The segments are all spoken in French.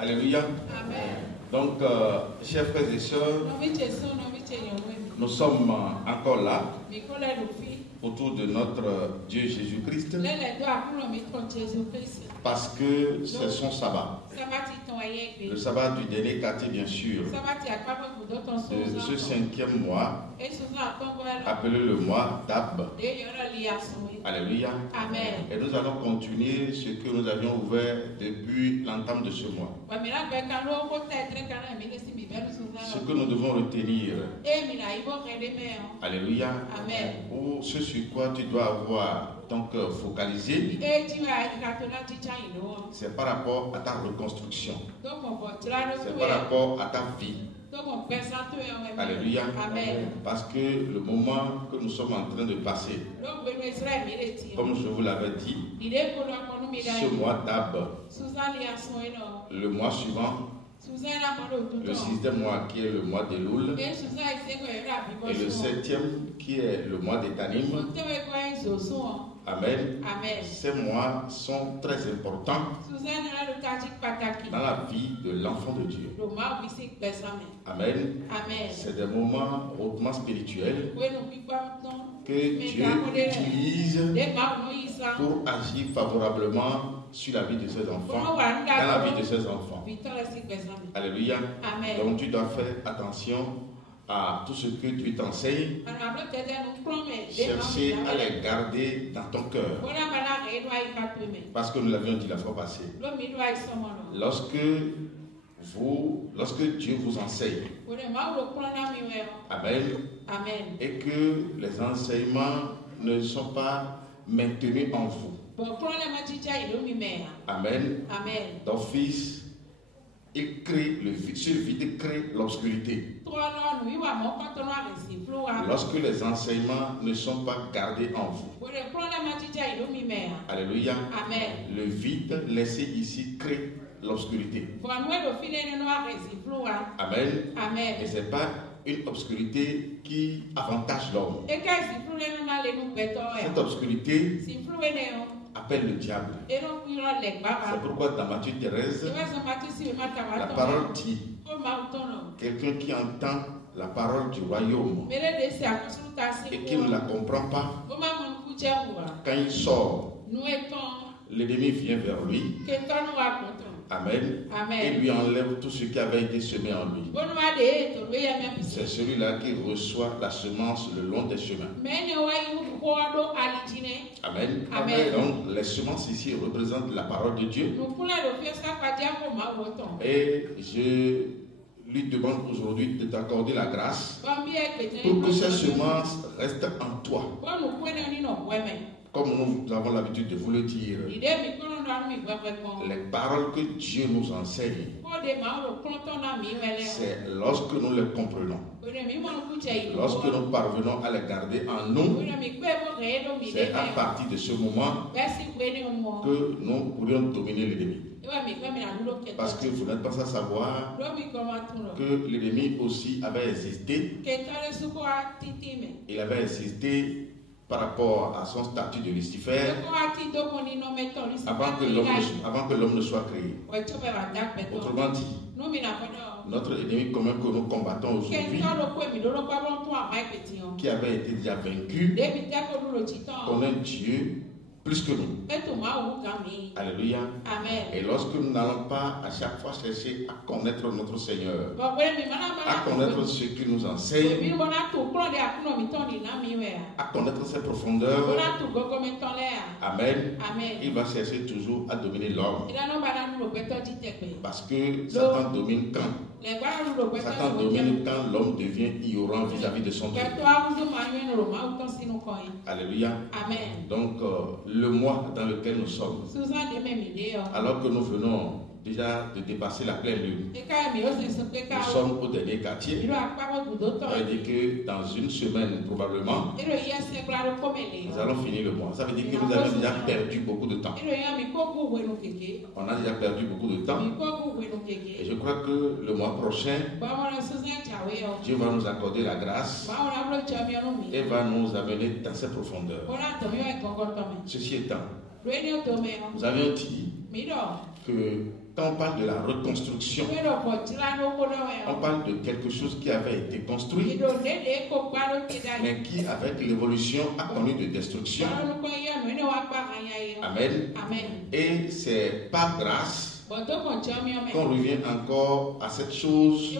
Alléluia. Amen. Donc, chers frères et sœurs, nous sommes encore là autour de notre Dieu Jésus-Christ parce que c'est son sabbat. Le sabbat du dernier quartier, bien sûr, de ce 5e mois, appelé le mois d'Ab. Alléluia. Amen. Et nous allons continuer ce que nous avions ouvert depuis l'entame de ce mois. Ce que nous devons retenir. Alléluia. Amen. Ou ce sur quoi tu dois avoir ton cœur focalisé, c'est par rapport à ta reconstruction. C'est par rapport à ta vie. Alléluia. Amen. Parce que le moment que nous sommes en train de passer, comme je vous l'avais dit, ce mois d'Ab, le mois suivant, le 6e mois qui est le mois de Loul, et le 7e qui est le mois d'Etanim. Amen. Amen. Ces mois sont très importants dans la vie de l'enfant de Dieu. Amen. Amen. C'est des moments hautement spirituels que Dieu utilise pour agir favorablement sur la vie de ses enfants, dans la vie de ses enfants. Alléluia. Amen. Donc tu dois faire attention à tout ce que Dieu t'enseigne. Chercher à les garder dans ton cœur. Parce que nous l'avions dit la fois passée. Lorsque Dieu vous enseigne, Amen, Amen. et que les enseignements ne sont pas maintenus en vous, Amen, Amen. d'office, il crée le vide, ce vide crée l'obscurité. Lorsque les enseignements ne sont pas gardés en vous, Alléluia, Amen. le vide laissé ici crée l'obscurité. Amen. Amen. Et ce n'est pas une obscurité qui avantage l'homme. Cette obscurité appelle le diable. C'est pourquoi dans Matthieu 13, la parole dit, quelqu'un qui entend la parole du royaume et qui ne la comprend pas, quand il sort, l'ennemi vient vers lui. Amen. Amen. Et lui enlève tout ce qui avait été semé en lui. C'est celui-là qui reçoit la semence le long des chemins. Amen. Amen. Donc les semences ici représentent la parole de Dieu. Et je lui demande aujourd'hui de t'accorder la grâce pour que ces semences restent en toi. Comme nous avons l'habitude de vous le dire, les paroles que Dieu nous enseigne, c'est lorsque nous les comprenons, lorsque nous parvenons à les garder en nous, c'est à partir de ce moment que nous pourrions dominer l'ennemi. Parce que vous n'êtes pas sans savoir que l'ennemi aussi avait existé. Il avait existé par rapport à son statut de Lucifer avant que l'homme ne soit créé. Autrement dit, notre ennemi commun que nous combattons aujourd'hui, qui avait été déjà vaincu, connaît Dieu plus que nous. Alléluia. Amen. Et lorsque nous n'allons pas à chaque fois chercher à connaître notre Seigneur, à connaître ce qu'il nous enseigne, à connaître ses profondeurs, Amen, Amen. il va chercher toujours à dominer l'homme. Parce que Satan domine quand? Satan domine quand l'homme devient ignorant vis-à-vis de son Dieu. Alléluia. Amen. Donc, le mois dans lequel nous sommes, alors que nous venons déjà de dépasser la pleine lune, nous sommes au dernier quartier. Ça veut dire que dans une semaine, probablement, nous allons finir le mois. Ça veut dire que nous avons déjà perdu beaucoup de temps. On a déjà perdu beaucoup de temps. Et je crois que le mois prochain, Dieu va nous accorder la grâce et va nous amener dans ses profondeurs. Ceci étant, nous avions dit que quand on parle de la reconstruction, on parle de quelque chose qui avait été construit, mais qui, avec l'évolution, a connu de destruction. Amen. Et c'est par grâce qu'on revient encore à cette chose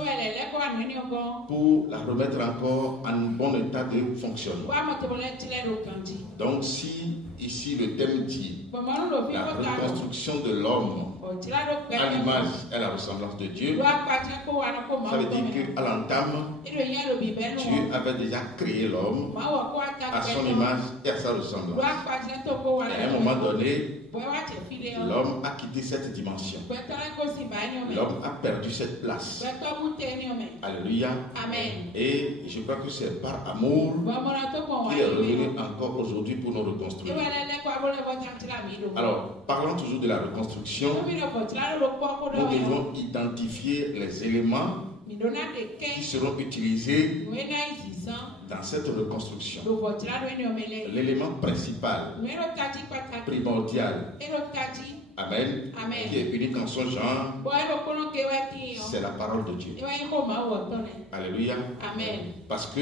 pour la remettre encore en bon état de fonctionnement. Donc si ici le thème dit la reconstruction de l'homme à l'image et à la ressemblance de Dieu, ça veut dire qu'à l'entame, Dieu avait déjà créé l'homme à son image et à sa ressemblance. Et à un moment donné, l'homme a quitté cette dimension. L'homme a perdu cette place. Alléluia. Amen. Et je crois que c'est par amour qu'il est revenu encore aujourd'hui pour nous reconstruire. Alors, parlant toujours de la reconstruction, nous devons identifier les éléments qui seront utilisés dans cette reconstruction. L'élément principal, primordial, Amen, qui est unique en son genre, c'est la parole de Dieu. Alléluia. Amen. Parce que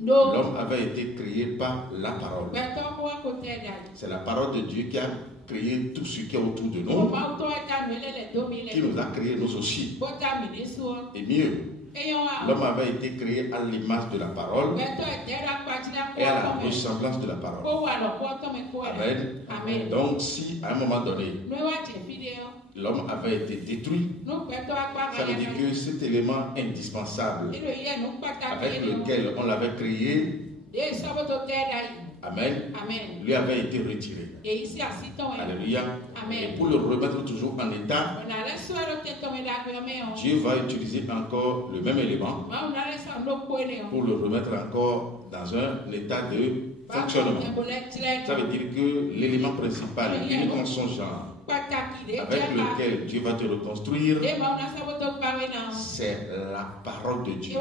l'homme avait été créé par la parole. C'est la parole de Dieu qui a créé tout ce qui est autour de nous, qui nous a créé nous aussi. Et mieux, l'homme avait été créé à l'image de la parole et à la ressemblance de la parole. Amen. Amen. Donc si à un moment donné, l'homme avait été détruit, ça veut dire que cet élément indispensable avec lequel on l'avait créé, Amen, lui avait été retiré. Alléluia. Et pour le remettre toujours en état, Dieu va utiliser encore le même élément pour le remettre encore dans un état de fonctionnement. Ça veut dire que l'élément principal, unique en son genre, avec lequel Dieu va te reconstruire, c'est la parole de Dieu.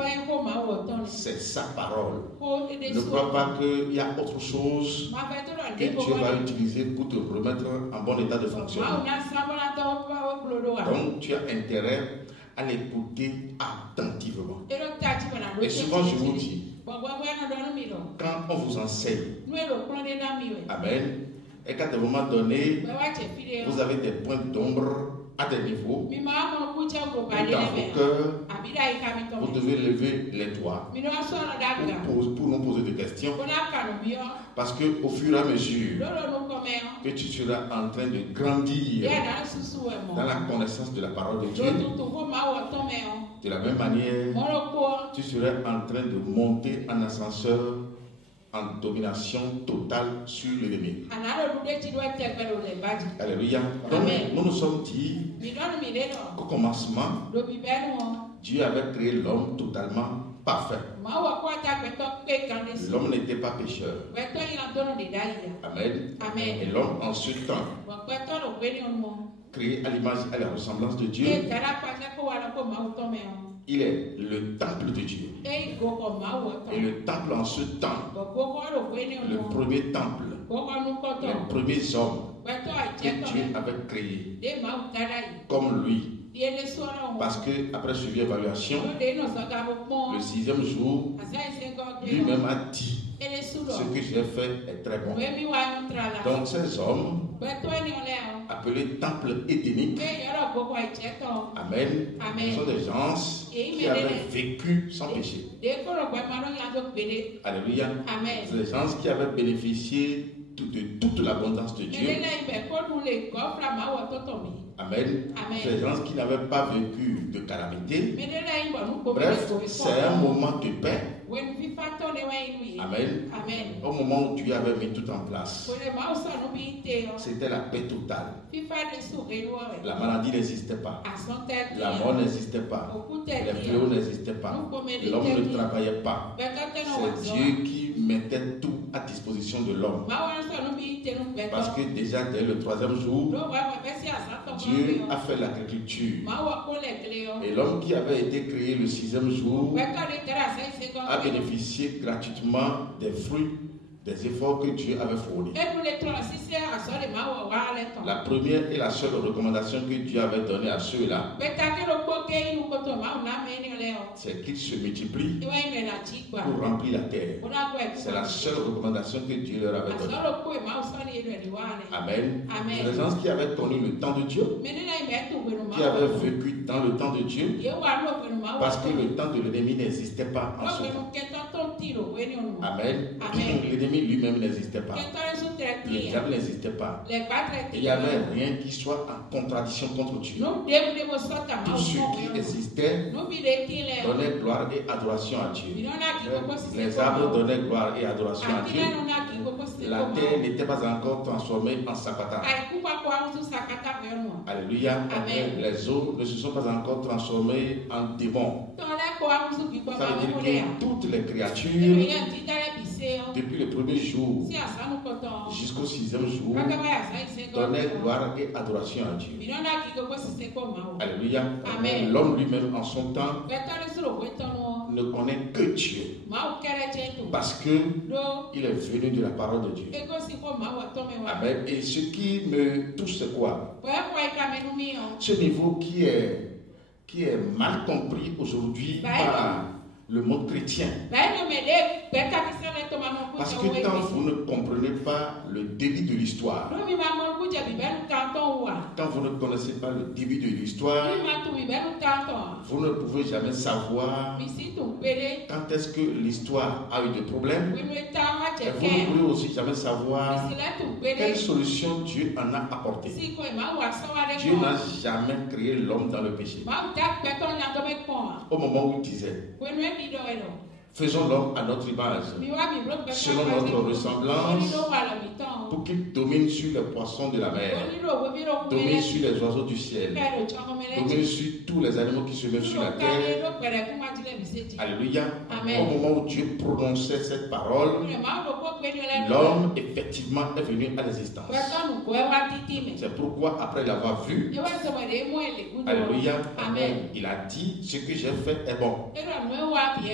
C'est sa parole. Ne crois pas qu'il y a autre chose que Dieu va utiliser pour te remettre en bon état de fonctionnement. Donc tu as intérêt à l'écouter attentivement. Et souvent je vous dis, quand on vous enseigne, Amen, et qu'à des moments donnés, vous avez des points d'ombre à des niveaux, ou dans vos cœurs, vous devez lever les doigts pour nous poser des questions. Parce qu'au fur et à mesure que tu seras en train de grandir dans la connaissance de la parole de Dieu, de la même manière, tu seras en train de monter en ascenseur en domination totale sur l'ennemi. Alléluia. Donc, nous nous sommes dit qu'au commencement, Dieu avait créé l'homme totalement parfait. L'homme n'était pas pécheur. Amen. Et l'homme en ce temps, créé à l'image et à la ressemblance de Dieu, il est le temple de Dieu. Et le temple en ce temps, le premier temple, les premiers hommes que Dieu avait créés comme lui. Parce que après suivi évaluation, le 6e jour, lui-même a dit: ce que j'ai fait est très bon. Donc ces hommes, appelés temple édénique, Amen, sont des gens qui avaient vécu sans péché. Alléluia. C'est des gens qui avaient bénéficié de toute l'abondance de Dieu. Amen. C'est des gens qui n'avaient pas vécu de calamité. Bref, c'est un moment de paix. Amen. Au moment où Dieu avait mis tout en place, c'était la paix totale. La maladie n'existait pas. La mort n'existait pas. Les fléaux n'existaient pas. L'homme ne travaillait pas. C'est Dieu qui mettait tout à disposition de l'homme. Parce que déjà dès le 3e jour, Dieu a fait l'agriculture. Et l'homme qui avait été créé le 6e jour a bénéficié gratuitement des fruits des efforts que Dieu avait fournis. La première et la seule recommandation que Dieu avait donnée à ceux-là, c'est qu'ils se multiplient pour remplir la terre. C'est la seule recommandation que Dieu leur avait donnée. Amen. Les gens qui avaient connu le temps de Dieu, qui avaient vécu dans le temps de Dieu, parce que le temps de l'ennemi n'existait pas en ce temps. Amen. L'ennemi lui-même n'existait pas. Le diable n'existait pas. Il n'y avait rien qui soit en contradiction contre Dieu. Tout ce qui existait donnait gloire et adoration à Dieu. Les arbres donnaient gloire et adoration à Dieu. La terre n'était pas encore transformée en Sapata. Alléluia. Amen. Les eaux ne se sont pas encore transformées en démons. Ça veut dire que toutes les créatures, depuis le premier jour jusqu'au 6e jour, donnaient gloire et adoration à Dieu. Alléluia. Amen. L'homme lui-même en son temps ne connaît que Dieu, parce que il est venu de la parole de Dieu. Amen. Et ce qui me touche, c'est quoi? Ce niveau qui est mal compris aujourd'hui par le monde chrétien. Parce que tant vous ne comprenez pas le début de l'histoire, quand vous ne connaissez pas le début de l'histoire, vous ne pouvez jamais savoir quand est-ce que l'histoire a eu des problèmes. Et vous ne pouvez aussi jamais savoir quelle solution Dieu en a apporté. Dieu n'a jamais créé l'homme dans le péché. Au moment où il disait, faisons l'homme à notre image, selon notre ressemblance, pour qu'il domine sur les poissons de la mer, domine sur les oiseaux du ciel, domine sur tous les animaux qui se meuvent sur la terre. Alléluia. Au moment où Dieu prononçait cette parole, l'homme effectivement est venu à l'existence. C'est pourquoi après l'avoir vu, alléluia, amen, il a dit, ce que j'ai fait est bon.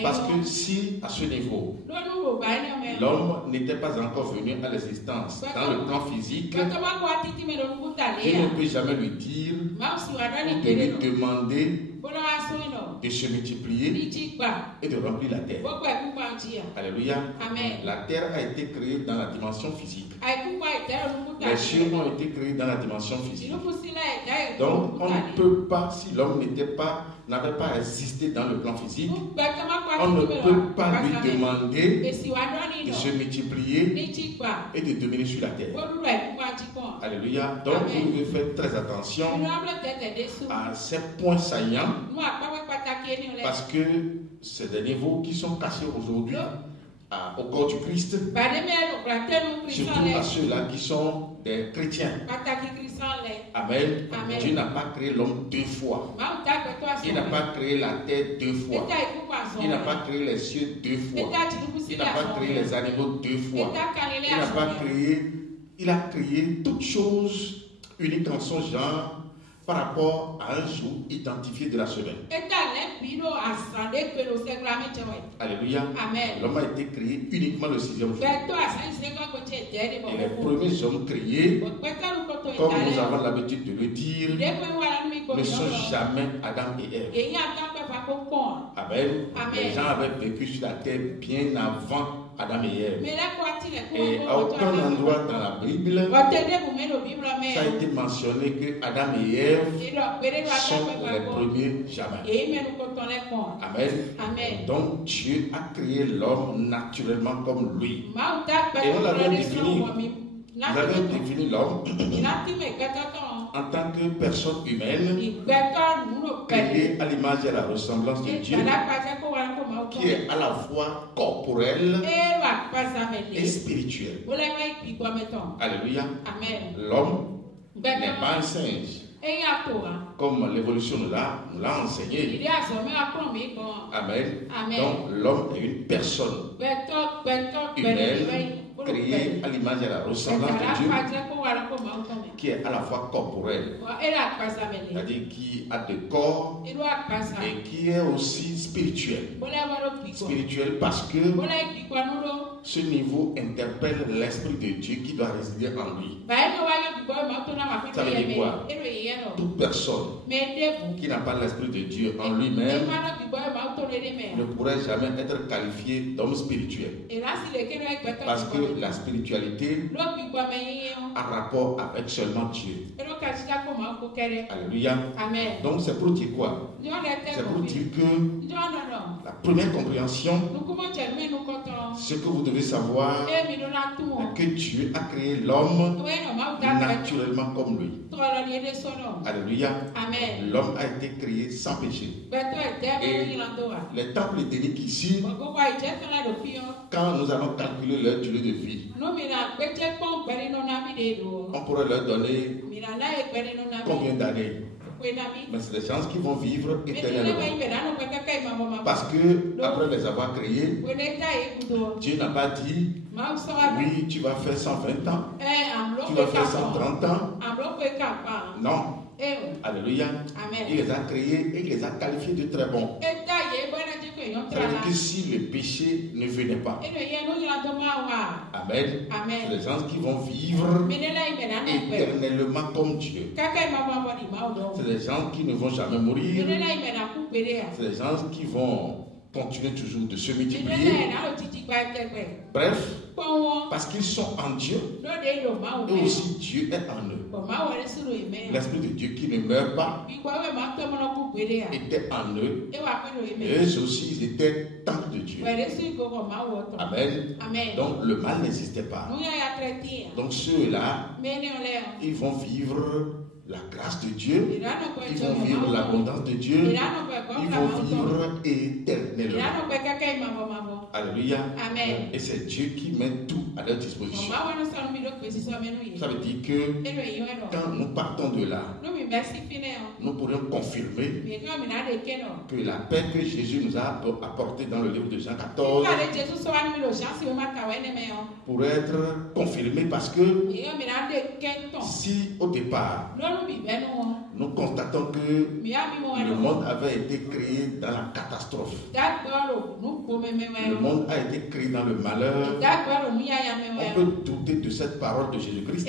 Parce que si à ce niveau, l'homme n'était pas encore venu à l'existence dans le plan physique, Dieu ne peut jamais lui dire ou de lui demander de se multiplier et de remplir la terre. Alléluia. Amen. La terre a été créée dans la dimension physique. Les cieux ont été créés dans la dimension physique. Donc on ne peut pas, si l'homme n'avait pas existé dans le plan physique, on ne peut pas lui demander de se multiplier et de dominer sur la terre. Alléluia. Donc vous devez faire très attention à ces points saillants, parce que c'est des niveaux qui sont cachés aujourd'hui au corps du Christ, surtout à ceux-là qui sont des chrétiens. Amen. Amen. Dieu n'a pas créé l'homme deux fois. Il n'a pas créé la terre deux fois. Il n'a pas créé les cieux deux fois. Il n'a pas créé les animaux deux fois. Il a créé toutes choses uniques en son genre, par rapport à un jour identifié de la semaine. Alléluia. Amen. L'homme a été créé uniquement le 6e jour. Et les premiers hommes créés, comme nous avons l'habitude de le dire, ne sont jamais Adam et Ève. Amen. Les gens avaient vécu sur la terre bien avant Adam et Ève. Et à aucun endroit dans la Bible, ça a été mentionné que Adam et Ève sont les premiers jamais. Amen. Amen. Donc Dieu a créé l'homme naturellement comme lui. Et on l'avait défini. Nous avons défini l'homme en tant que personne humaine, créée à l'image et à la ressemblance de Dieu, qui est à la fois corporelle et spirituelle. Alléluia. L'homme n'est pas un singe, comme l'évolution nous l'a enseigné. Amen. Donc l'homme est une personne humaine, créée à l'image et à la ressemblance de Dieu, qui est à la fois corporelle, c'est-à-dire qui a deux corps, et qui est aussi spirituel. Spirituel parce que ce niveau interpelle l'Esprit de Dieu qui doit résider en lui. Ça veut dire quoi? Toute personne qui n'a pas l'Esprit de Dieu en lui-même ne pourrait jamais être qualifié d'homme spirituel. Parce que la spiritualité a rapport avec seulement Dieu. Alléluia. Amen. Donc c'est pour dire quoi? C'est pour dire que la première compréhension, ce que vous devez savoir, que Dieu a créé l'homme naturellement comme lui. Alléluia. Amen. L'homme a été créé sans péché. Et les temples éthéniques ici, quand nous allons calculer leur durée de vie, on pourrait leur donner combien d'années? Mais c'est des gens qui vont vivre éternellement. Parce que après les avoir créés, Dieu n'a pas dit oui, tu vas faire 120 ans, tu vas faire 130 ans. Non. Alléluia. Amen. Il les a créés et il les a qualifiés de très bons. Ça veut dire que si le péché ne venait pas, Amen, Amen. C'est les gens qui vont vivre éternellement comme Dieu. C'est des gens qui ne vont jamais mourir. C'est des gens qui vont continuer toujours de se multiplier. Bref, parce qu'ils sont en Dieu, et aussi Dieu est en eux. L'Esprit de Dieu qui ne meurt pas était en eux. Et eux aussi, ils étaient temple de Dieu. Amen. Donc le mal n'existait pas. Donc ceux-là, ils vont vivre la grâce de Dieu, ils vont vivre l'abondance de Dieu, ils vont vivre éternellement. Alléluia. Amen. Et c'est Dieu qui met tout à leur disposition. Ça veut dire que quand nous partons de là, nous pourrions confirmer que la paix que Jésus nous a apportée dans le livre de Jean 14 pourrait être confirmée parce que si au départ nous constatons que le monde avait été créé dans la catastrophe, le monde a été créé dans le malheur, on peut douter de cette parole de Jésus-Christ.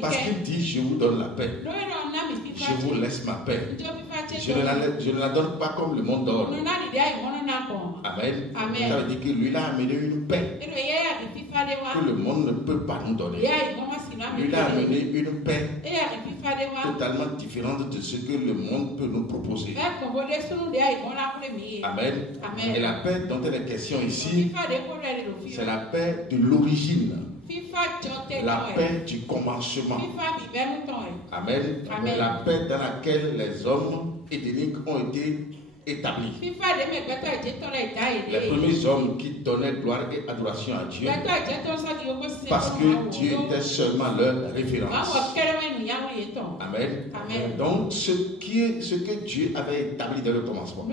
Parce qu'il dit, je vous donne la paix, je vous laisse ma paix. Je ne la donne pas comme le monde donne. Amen. Ça veut dire que lui a amené une paix que le monde ne peut pas nous donner. Lui a amené une paix totalement différente de ce que le monde peut nous proposer. Amen. Et la paix dont il est question ici, c'est la paix de l'origine. La paix du commencement. Amen. Amen. La paix dans laquelle les hommes édéniques ont été établis. Les premiers hommes qui donnaient gloire et adoration à Dieu parce que Dieu était seulement leur référence. Amen. Amen. Donc ce que Dieu avait établi dans le commencement,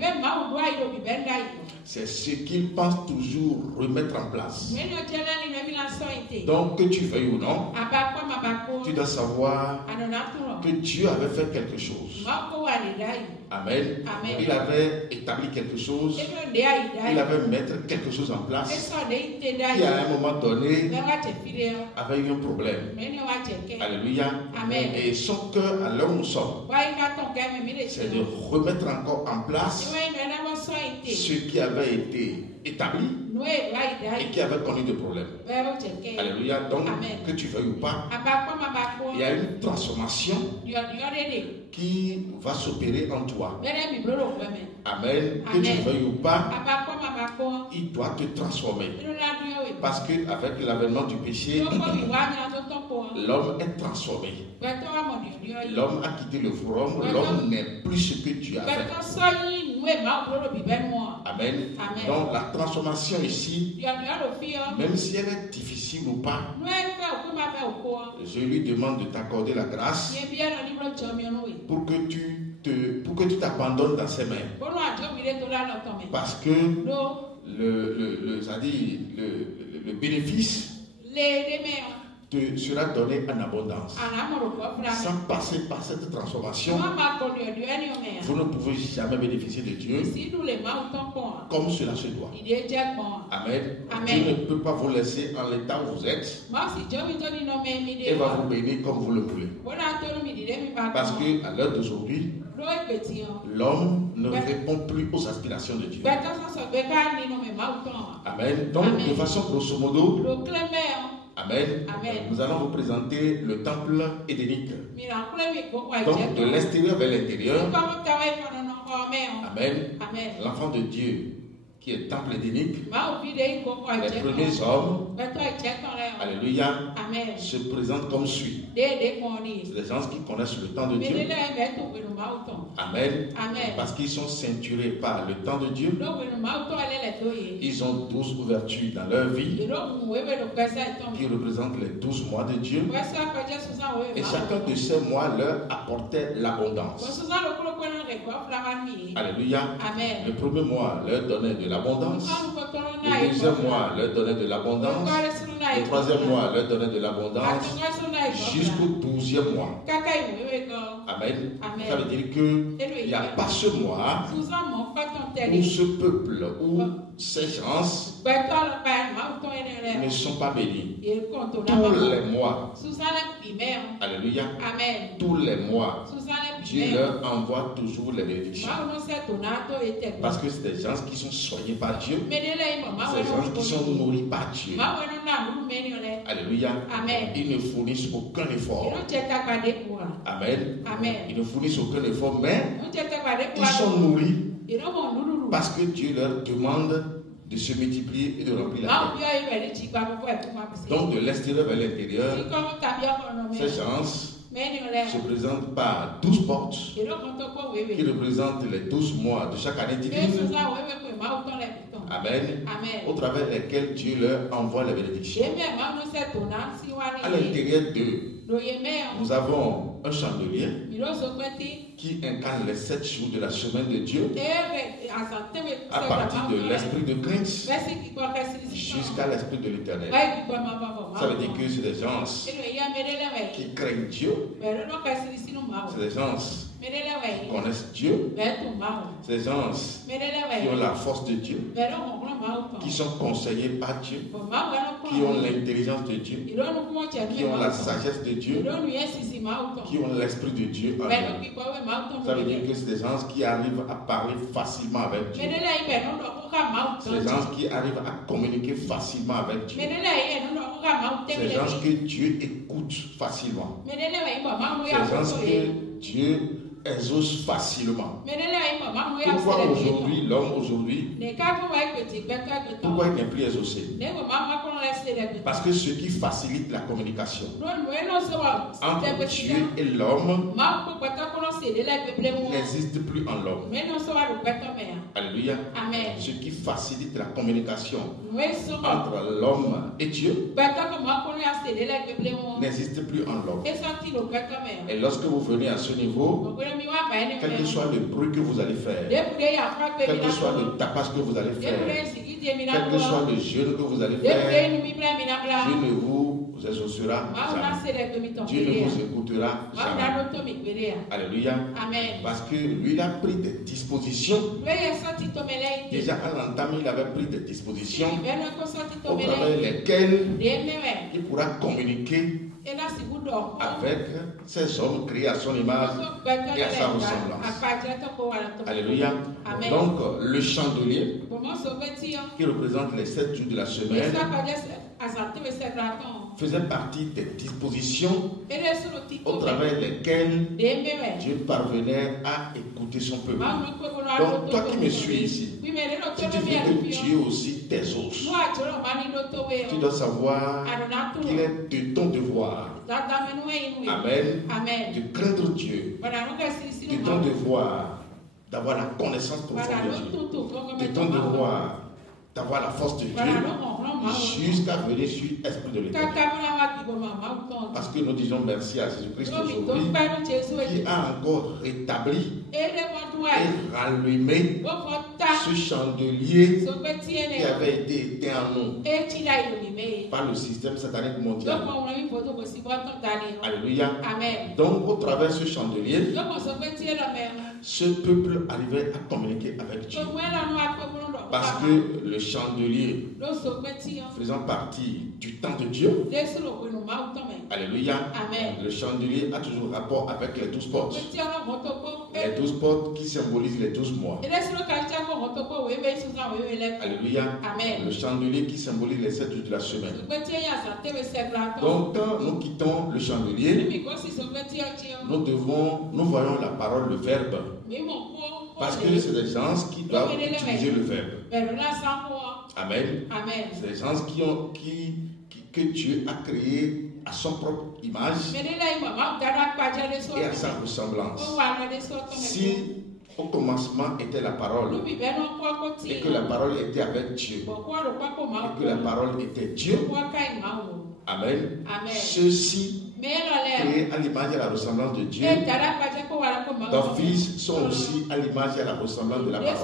c'est ce qu'il pense toujours remettre en place. Donc que tu veuilles ou non, tu dois savoir que Dieu avait fait quelque chose. Amen. Amen. Il avait établi quelque chose. Il avait mettre quelque chose en place qui à un moment donné avait eu un problème. Alléluia. Amen. Et son cœur à l'heure où nous sommes, c'est de remettre encore en place ce qui avait été établi et qui avait connu des problèmes. Alléluia. Donc, Amen. que tu veuilles ou pas, il y a une transformation qui va s'opérer en toi. Amen. Que tu veuilles ou pas, il doit te transformer. Parce qu'avec l'avènement du péché, l'homme est transformé. L'homme a quitté le forum, l'homme n'est plus ce que Dieu a fait. Amen. Amen. Donc la transformation ici, même si elle est difficile ou pas, je lui demande de t'accorder la grâce pour que tu t'abandonnes dans ses mains. Parce que le bénéfice te sera donné en abondance. Sans passer par cette transformation, vous ne pouvez jamais bénéficier de Dieu comme cela se doit. Amen. Dieu ne peut pas vous laisser en l'état où vous êtes et va vous bénir comme vous le voulez. Parce qu'à l'heure d'aujourd'hui, l'homme ne répond plus aux aspirations de Dieu. Amen. Donc, de façon grosso modo, amen. Nous allons vous présenter le temple édénique. Donc, de l'extérieur vers l'intérieur. Amen. L'enfant de Dieu qui est temple édénique, les premiers hommes, alléluia, se présentent comme suit. C'est des gens qui connaissent le temps de Dieu. Amen. Parce qu'ils sont ceinturés par le temps de Dieu. Ils ont 12 ouvertures dans leur vie qui représentent les 12 mois de Dieu. Et chacun de ces mois leur apportait l'abondance. Alléluia. Le premier mois leur donnait de l'abondance. Le deuxième mois leur donnait de l'abondance. Le troisième mois leur donnait de l'abondance. Jusqu'au 12e mois. Amen. Ça veut dire qu'il n'y a pas ce mois où ce peuple, où ces gens ne sont pas bénis. Tous les mois. Alléluia. Tous les mois. Dieu leur envoie toujours les bénédictions. Parce que c'est des gens qui sont soignés par Dieu. C'est des gens qui sont nourris par Dieu. Alléluia. Ils ne fournissent aucun effort. Amen. Ils ne fournissent aucun effort, mais ils sont nourris parce que Dieu leur demande de se multiplier et de remplir la terre. Donc de l'extérieur vers l'intérieur, ces gens se présentent par 12 portes qui représentent les 12 mois de chaque année divine. Amen. Au travers desquels Dieu leur envoie la bénédiction. À l'intérieur d'eux, nous avons un chandelier qui incarne les 7 jours de la semaine de Dieu à partir de l'esprit de Christ jusqu'à l'esprit de l'éternel. Ça veut dire que c'est des gens qui craignent Dieu. C'est des gens qui connaissent Dieu. C'est des gens qui ont la force de Dieu, qui sont conseillés par Dieu, qui ont l'intelligence de Dieu, qui ont la sagesse de Dieu, qui ont l'esprit de Dieu en eux. Ça veut dire que c'est des gens qui arrivent à parler facilement avec Dieu. C'est des gens qui arrivent à communiquer facilement avec Dieu. C'est des gens que Dieu écoute facilement. C'est des gens que Dieu exauce facilement. Pourquoi aujourd'hui, l'homme aujourd'hui, pourquoi il n'est plus exaucé? Parce que ce qui facilite la communication entre Dieu et l'homme n'existe plus en l'homme. Alléluia. Ce qui facilite la communication entre l'homme et Dieu n'existe plus en l'homme. Et lorsque vous venez à ce niveau, quel que soit le bruit que vous allez faire, quel que soit le tapage que vous allez faire, quel que soit le jeûne que vous allez faire, Dieu ne vous exaucera jamais. Dieu ne vous écoutera jamais. Alléluia. Parce que lui, il a pris des dispositions. Déjà à l'entame, il avait pris des dispositions au travers lesquelles il pourra communiquer avec ces hommes créés à son image et à sa ressemblance. Alléluia. Donc, le chandelier qui représente les 7 jours de la semaine faisait partie des dispositions au travers lesquelles Dieu parvenait à écouter son peuple. Donc, toi qui me suis ici, si tu veux que Dieu aussi t'exauce, tu dois savoir qu'il est de ton devoir, amen, de craindre Dieu, de ton devoir d'avoir la connaissance profonde de Dieu, de ton devoir d'avoir la force de Dieu, jusqu'à venir sur l'esprit de l'éternel. Parce que nous disons merci à Jésus-Christ aujourd'hui qui a encore rétabli et rallumé ce chandelier qui avait été éteint en nous par le système satanique mondial. Alléluia. Amen. Donc au travers de ce chandelier, ce peuple arrivait à communiquer avec Dieu. Parce que le chandelier faisant partie du temps de Dieu, alléluia, amen. Le chandelier a toujours rapport avec les 12 portes. Les 12 portes qui symbolisent les 12 mois. Alléluia, amen. Le chandelier qui symbolise les 7 jours de la semaine. Donc quand nous quittons le chandelier, nous voyons la parole, le verbe. Parce que c'est des gens qui doivent utiliser le verbe. Amen. Amen. C'est des gens que Dieu a créés à son propre image et à sa ressemblance. Si au commencement était la parole et que la parole était avec Dieu et que la parole était Dieu, amen. Ceux-ci créés à l'image et à la ressemblance de Dieu, d'office sont aussi à l'image et à la ressemblance de la parole.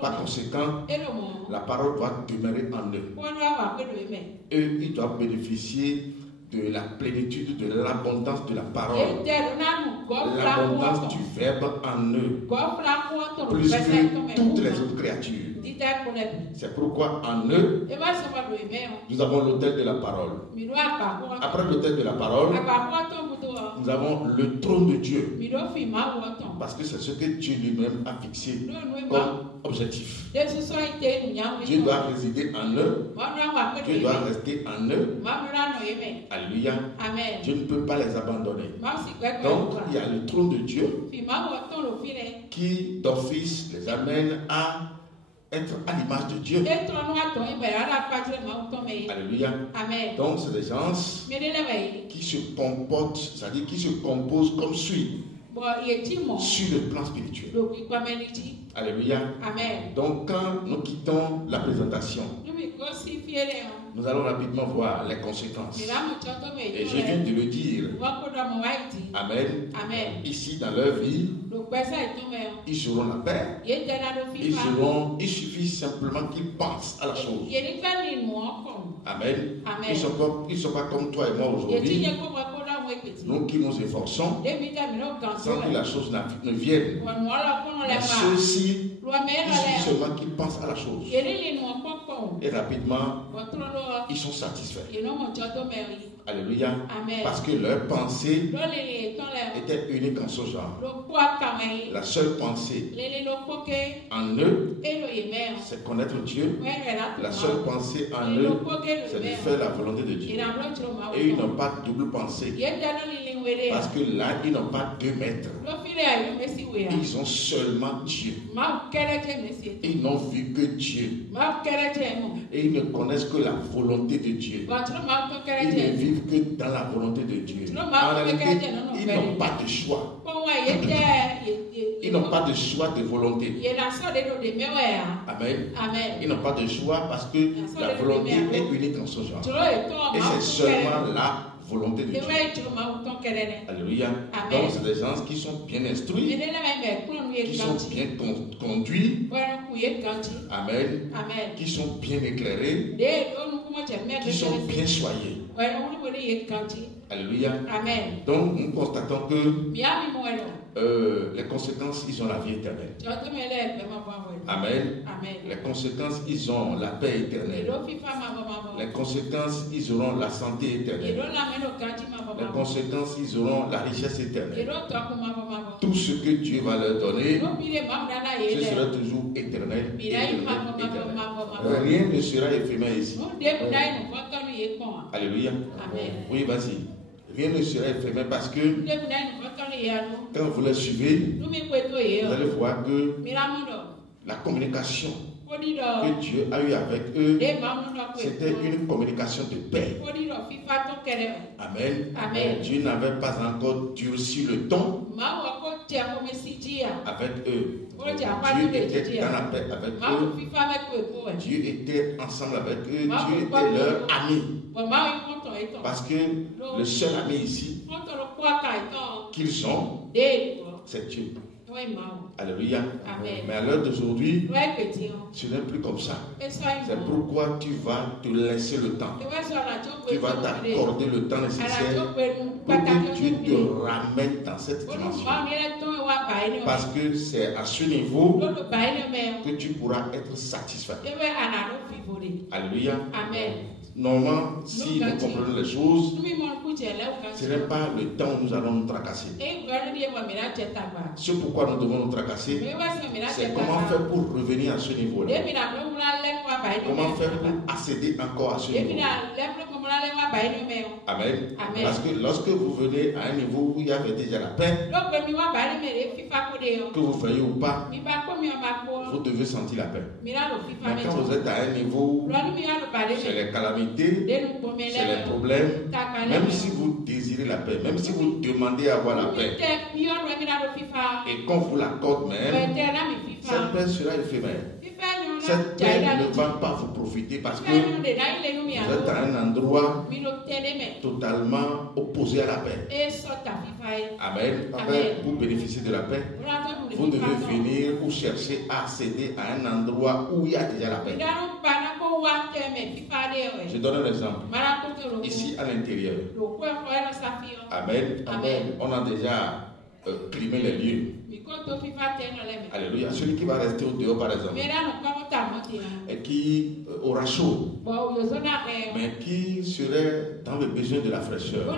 Par conséquent, la parole doit demeurer en eux. Eux, ils doivent bénéficier de la plénitude, de l'abondance de la parole, l'abondance du verbe en eux, plus que toutes les autres créatures. C'est pourquoi en eux, nous avons l'autel de la parole. Après l'autel de la parole, nous avons le trône de Dieu. Parce que c'est ce que Dieu lui-même a fixé comme objectif. Dieu doit résider en eux. Dieu doit rester en eux. Alléluia. Amen. Dieu ne peut pas les abandonner. Donc, il y a le trône de Dieu qui, d'office, les amène à être à l'image de Dieu. Alléluia. Amen. Donc, c'est des gens qui se comportent, c'est-à-dire qui se composent comme suit sur le plan spirituel. Alléluia. Amen. Donc, quand nous quittons la présentation, nous allons rapidement voir les conséquences. Et je viens de le dire. Amen. Amen. Ici, dans leur vie, ils seront la paix. Il suffit simplement qu'ils pensent à la chose. Amen. Amen. Ils ne sont pas comme toi et moi aujourd'hui. Nous qui nous efforçons sans que la chose ne vienne. Mais ceux-ci, il suffit seulement qu'ils pensent à la chose. Et rapidement, ils sont satisfaits. Alléluia. Amen. Parce que leur pensée était unique en ce genre. La seule pensée en eux, c'est connaître Dieu. La seule pensée en eux, c'est de faire la volonté de Dieu. Et ils n'ont pas de double pensée. Parce que là, ils n'ont pas 2 maîtres. Ils ont seulement Dieu. Ils n'ont vu que Dieu. Et ils ne connaissent que la volonté de Dieu. Ils ne vivent que dans la volonté de Dieu. En réalité, ils n'ont pas de choix. Ils n'ont pas de choix de volonté. Amen. Amen. Ils n'ont pas de choix parce que la volonté est unique en ce genre. Et c'est seulement la volonté de Dieu. Alléluia. Amen. Donc c'est des gens qui sont bien instruits, qui sont bien conduits. Amen. Amen. Qui sont bien éclairés, qui sont bien choyés. Alléluia. Amen. Donc nous constatons que les conséquences, ils ont la vie éternelle. Amen. Amen. Les conséquences, ils ont la paix éternelle. Les conséquences, ils auront la santé éternelle. Les conséquences, ils auront la richesse éternelle. Tout ce que Dieu va leur donner, ce sera toujours éternel. Rien ne sera éphémère ici. Alléluia. Amen. Oui, vas-y. Rien ne sera éphémère parce que quand vous les suivez, vous allez voir que la communication que Dieu a eue avec eux, c'était une communication de paix. Amen. Amen. Dieu n'avait pas encore durci le ton avec eux. Dieu était dans la paix avec eux. Dieu était ensemble avec eux. Dieu était leur ami. Parce que le seul ami ici qu'ils ont, c'est Dieu. Alléluia. Amen. Mais à l'heure d'aujourd'hui, ce n'est plus comme ça. C'est pourquoi tu vas te laisser le temps. Tu vas t'accorder le temps nécessaire pour que Dieu te ramène dans cette dimension. Parce que c'est à ce niveau que tu pourras être satisfait. Alléluia. Amen. Normalement, si nous comprenons les choses, ce n'est pas le temps où nous allons nous tracasser. Ce pourquoi nous devons nous tracasser, c'est comment faire pour revenir à ce niveau-là. Comment faire pour accéder encore à ce niveau. Amen. Parce que lorsque vous venez à un niveau où il y avait déjà la paix, que vous veuillez ou pas, vous devez sentir la paix. Mais quand vous êtes à un niveau où c'est les calamités, c'est les problèmes, même si vous désirez la paix, même si vous demandez à avoir la paix, et qu'on vous l'accorde même, cette paix sera éphémère. Cette paix ne va pas vous profiter parce que vous êtes à un endroit totalement opposé à la paix. Amen. Pour bénéficier de la paix, vous devez venir ou chercher à accéder à un endroit où il y a déjà la paix. Je donne un exemple. Ici à l'intérieur. Amen. Amen. On a déjà climé les lieux. Alléluia. Celui qui va rester au dehors, par exemple, et qui aura chaud, mais qui serait dans le besoin de la fraîcheur,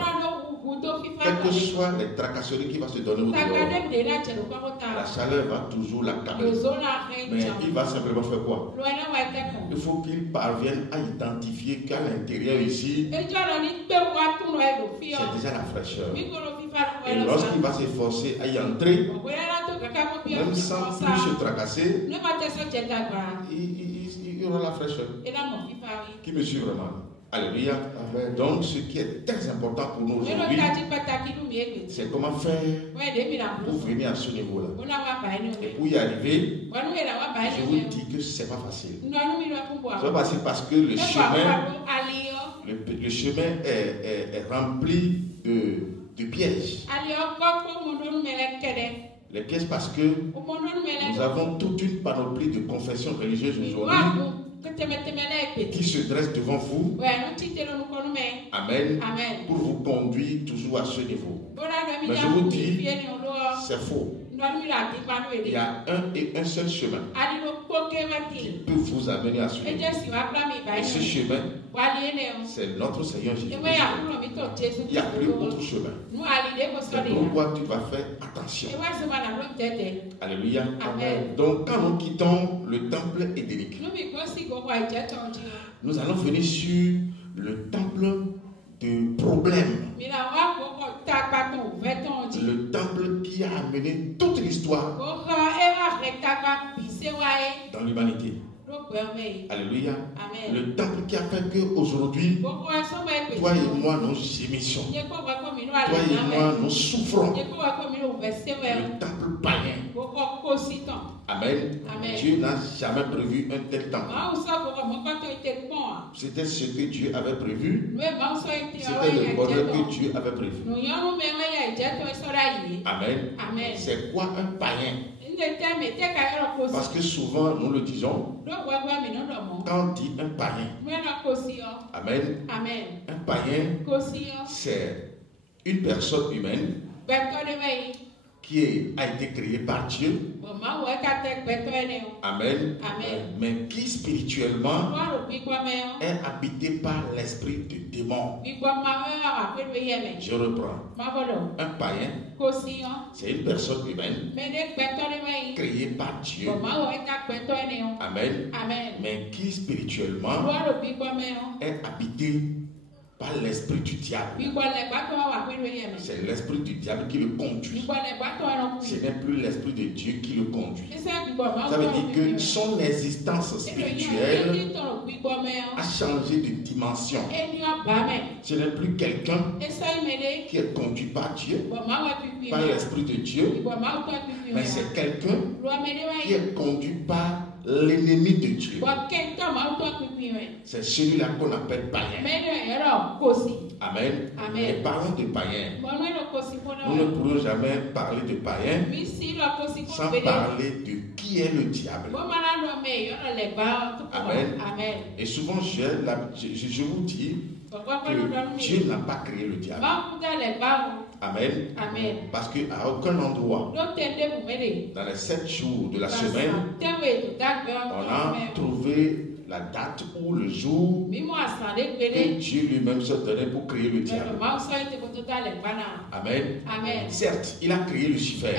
quelles que soient les tracasseries qui vont se donner au dehors, la chaleur va toujours l'accabler. Mais il va simplement faire quoi? Il faut qu'il parvienne à identifier qu'à l'intérieur ici, c'est déjà la fraîcheur. Et lorsqu'il va s'efforcer à y entrer, même sans plus se tracasser, il y aura la fraîcheur. Qui me suit vraiment? Alléluia. Amen. Donc, ce qui est très important pour nous aujourd'hui, c'est comment faire pour venir à ce niveau-là. Et pour y arriver, je vous dis que ce n'est pas facile. Ce n'est pas facile parce que le chemin est rempli de pièges. Les pièges parce que nous avons toute une panoplie de confessions religieuses aujourd'hui qui se dressent devant vous. Amen. Pour vous conduire toujours à ce niveau. Mais je vous dis, c'est faux. Il y a un seul chemin qui peut vous amener à ce niveau. Et ce chemin, c'est notre Seigneur Jésus. Il n'y a plus autre chemin. C'est pourquoi tu vas faire attention. Alléluia. Amen. Donc quand nous quittons le temple édénique, nous allons venir sur le temple de problèmes. Le temple qui a amené toute l'histoire dans l'humanité. Alléluia. Amen. Le temple qui a fait qu'aujourd'hui, toi et moi, nous gémissons. Toi et moi, nous souffrons. Le temple païen. Amen. Amen. Dieu n'a jamais prévu un tel temple. C'était ce que Dieu avait prévu. C'était le bonheur que Dieu avait prévu. Amen. Amen. C'est quoi un païen? Parce que souvent nous le disons, quand on dit un païen, amen, un païen, c'est une personne humaine qui a été créée par Dieu, amen, mais qui spirituellement est habité par l'esprit du démon. Je reprends. Un païen, c'est une personne humaine créée par Dieu, amen, mais qui spirituellement est habité Pas l'esprit du diable. C'est l'esprit du diable qui le conduit. Ce n'est plus l'esprit de Dieu qui le conduit. Ça veut dire que son existence spirituelle a changé de dimension. Ce n'est plus quelqu'un qui est conduit par Dieu, par l'esprit de Dieu, mais c'est quelqu'un qui est conduit par l'ennemi de Dieu. C'est celui-là qu'on appelle païen. Amen. Et parlons de païen. Nous ne pourrons jamais parler de païen sans parler de qui est le diable. Amen. Et souvent, je vous dis que Dieu n'a pas créé le diable. Amen. Parce qu'à aucun endroit, dans les 7 jours de la semaine, on a trouvé la date ou le jour que Dieu lui-même se donnait pour créer le diable. Amen. Certes, il a créé Lucifer.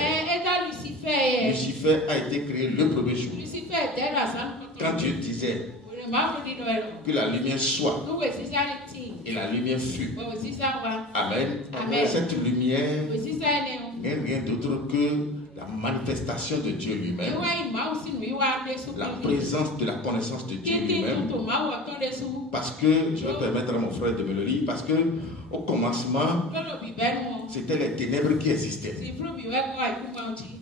Lucifer a été créé le premier jour. Quand Dieu disait que la lumière soit, et la lumière fut. Amen. Cette lumière n'est rien d'autre que la manifestation de Dieu lui-même, la présence de la connaissance de Dieu lui-même. Parce que, je vais permettre à mon frère de me le lire, parce que au commencement, c'était les ténèbres qui existaient.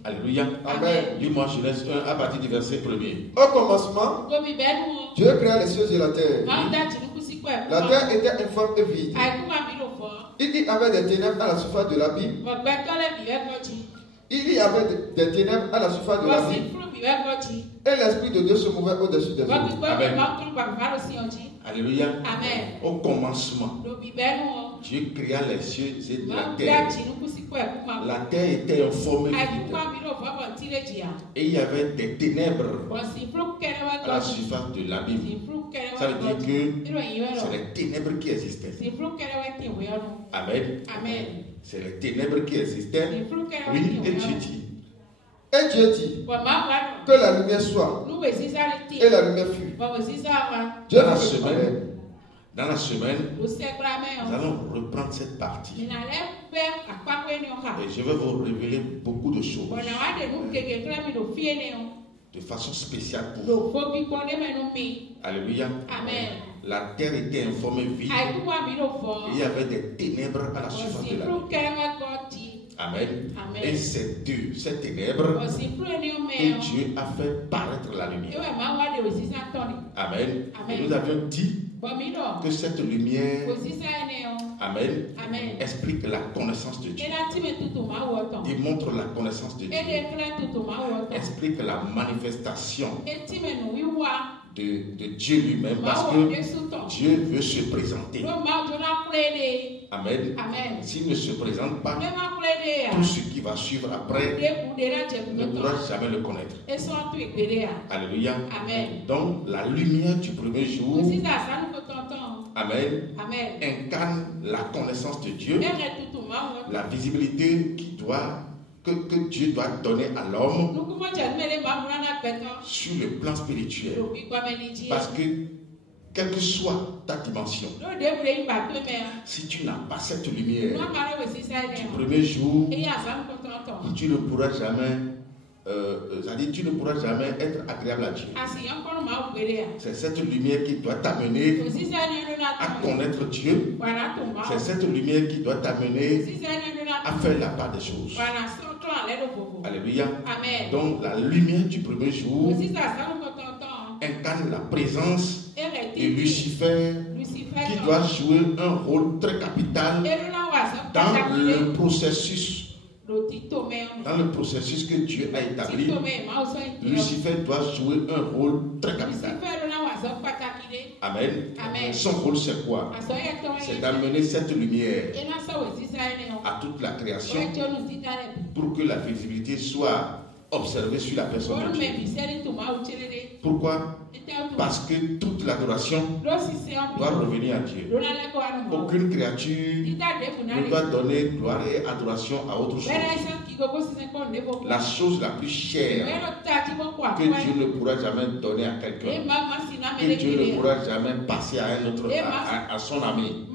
Alléluia. Amen. Lis-moi Genèse 1 à partir du verset 1er. Au commencement, Dieu créa les cieux et la terre. La terre était informe et vide. Il y avait des ténèbres à la surface de l'abîme. Il y avait des ténèbres à la surface de l'abîme. Et l'Esprit de Dieu se mouvait au-dessus des eaux. Amen. Alléluia. Amen. Au commencement, Dieu créa les cieux et la terre. La terre était informe et vide. Et il y avait des ténèbres à la surface de l'abîme. Ça veut dire que c'est les ténèbres qui existaient. Amen. C'est les ténèbres qui existaient. Oui, et Dieu dit. Et Dieu dit que la lumière soit. Et la lumière fut. Dans la semaine, nous allons reprendre cette partie. Et je vais vous révéler beaucoup de choses. De façon spéciale pour vous. Alléluia. Amen. La terre était informe et vide. Il y avait des ténèbres à la surface de la terre. Amen. Et c'est de ces ténèbres que Dieu a fait paraître la lumière. Amen. Et nous avions dit que cette lumière, amen, explique la connaissance de Dieu. Démontre la connaissance de Dieu. Explique la manifestation de Dieu lui-même, parce que Dieu veut se présenter. Amen. S'il ne se présente pas, tout ce qui va suivre après ne pourra jamais le connaître. Alléluia. Donc la lumière du premier jour, amen, incarne la connaissance de Dieu, la visibilité que Dieu doit donner à l'homme sur le plan spirituel. Parce que quelle que soit ta dimension, si tu n'as pas cette lumière du premier jour, tu ne pourras jamais tu ne pourras jamais être agréable à Dieu. C'est cette lumière qui doit t'amener à connaître Dieu. C'est cette lumière qui doit t'amener à faire la part des choses. Alléluia. Donc la lumière du premier jour incarne la présence de Lucifer, qui doit jouer un rôle très capital dans le processus. Dans le processus que Dieu a établi, Lucifer doit jouer un rôle très capital. Amen. Son rôle, c'est quoi? C'est d'amener cette lumière à toute la création pour que la visibilité soit observée sur la personne de Dieu. Pourquoi? Parce que toute l'adoration doit revenir à Dieu. Aucune créature ne doit donner gloire et adoration à autre chose. La chose la plus chère que Dieu ne pourra jamais donner à quelqu'un, que Dieu ne pourra jamais passer à un autre, à son ami,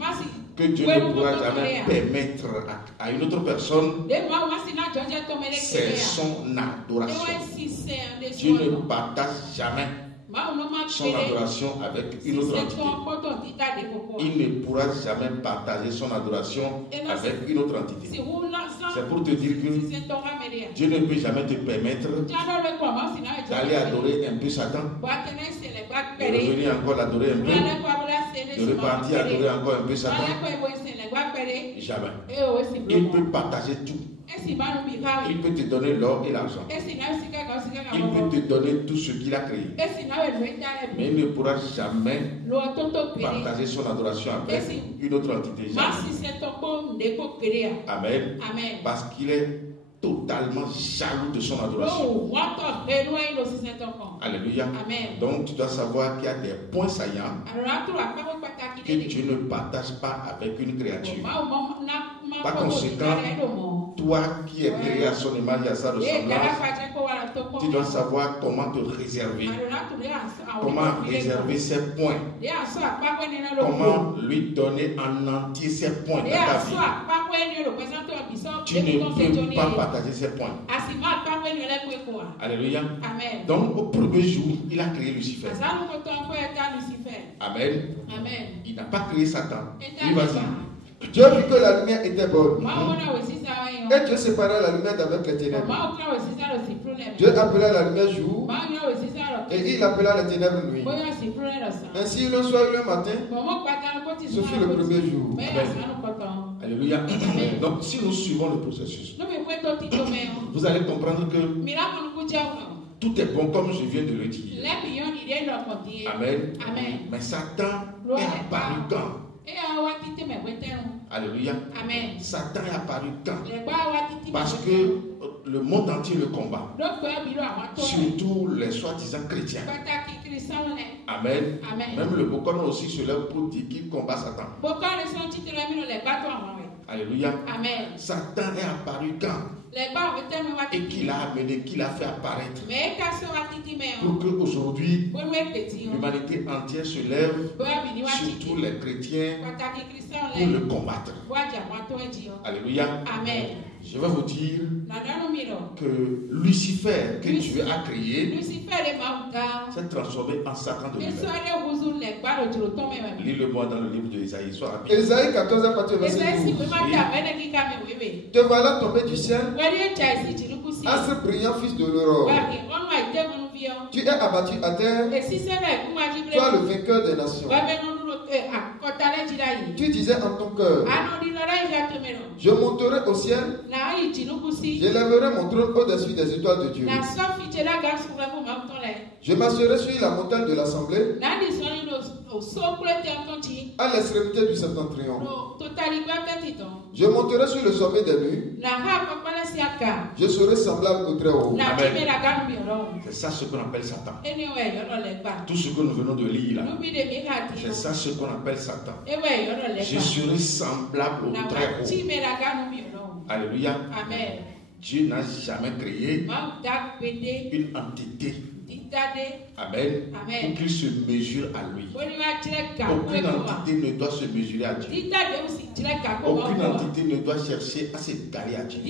que Dieu ne pourra jamais permettre à une autre personne, c'est son adoration. Dieu ne partage jamais son adoration avec une autre entité. Il ne pourra jamais partager son adoration avec une autre entité. C'est pour te dire que Dieu ne peut jamais te permettre d'aller adorer un peu Satan, de revenir encore l'adorer un peu, de repartir adorer encore un peu Satan. Jamais. Il peut partager tout. Il peut te donner l'or et l'argent. Il peut te donner tout ce qu'il a créé. Mais il ne pourra jamais partager son adoration avec une autre entité. Jamais. Amen. Parce qu'il est totalement jaloux de son adoration. Alléluia. Amen. Donc tu dois savoir qu'il y a des points saillants que Dieu ne partage pas avec une créature. Par conséquent, toi qui es créé à son image et à sa ressemblance, tu dois savoir comment te réserver. Comment réserver ses points. Comment lui donner en entier ses points dans ta vie. Tu ne peux pas partager ses points. Alléluia. Amen. Donc au premier jour, il a créé Lucifer. Amen. Amen. Il n'a pas créé Satan. Oui, vas-y. Dieu vit que la lumière était bonne. Et Dieu séparait la lumière d'avec les ténèbres. Dieu appela la lumière jour. Et il appela les ténèbres nuit. Ainsi le soir et le matin, ce fut le premier jour. Amen. Alléluia. Donc si nous suivons le processus, vous allez comprendre que tout est bon comme je viens de le dire. Amen. Amen. Mais Satan est apparu quand? Alléluia. Amen. Satan est apparu quand? Parce que le monde entier le combat. Surtout les soi-disant chrétiens. Amen. Amen. Même le Bokon aussi se lève pour dire qu'il combat Satan. Alléluia. Amen. Satan est apparu quand? Et qu'il a amené, qu'il a fait apparaître. Pour qu'aujourd'hui, l'humanité entière se lève, surtout les chrétiens, pour le combattre. Alléluia. Amen. Je vais vous dire que Lucifer, que Dieu a créé, s'est transformé en Satan de lui-même. Lis-le-moi dans le livre de Isaïe. Isaïe 14 à partir du verset 12. Te voilà tombé du ciel, astre brillant, fils de l'aurore. Tu es abattu à terre, toi le vainqueur des nations. Tu disais en ton cœur, je monterai au ciel, j'élèverai mon trône au-dessus des étoiles de Dieu. Je m'asseoirai sur la montagne de l'assemblée, à l'extrémité du septentrion. Je monterai sur le sommet des nues, je serai semblable au Très-Haut. C'est ça ce qu'on appelle Satan. Tout ce que nous venons de lire là, c'est ça ce qu'on appelle Satan. Je serai semblable au Très-Haut. Alléluia. Amen. Dieu n'a jamais créé une entité. Amen. Amen. Pour qu'il se mesure à lui. Aucune entité ne doit se mesurer à Dieu. Aucune entité ne doit chercher à s'égaler à Dieu.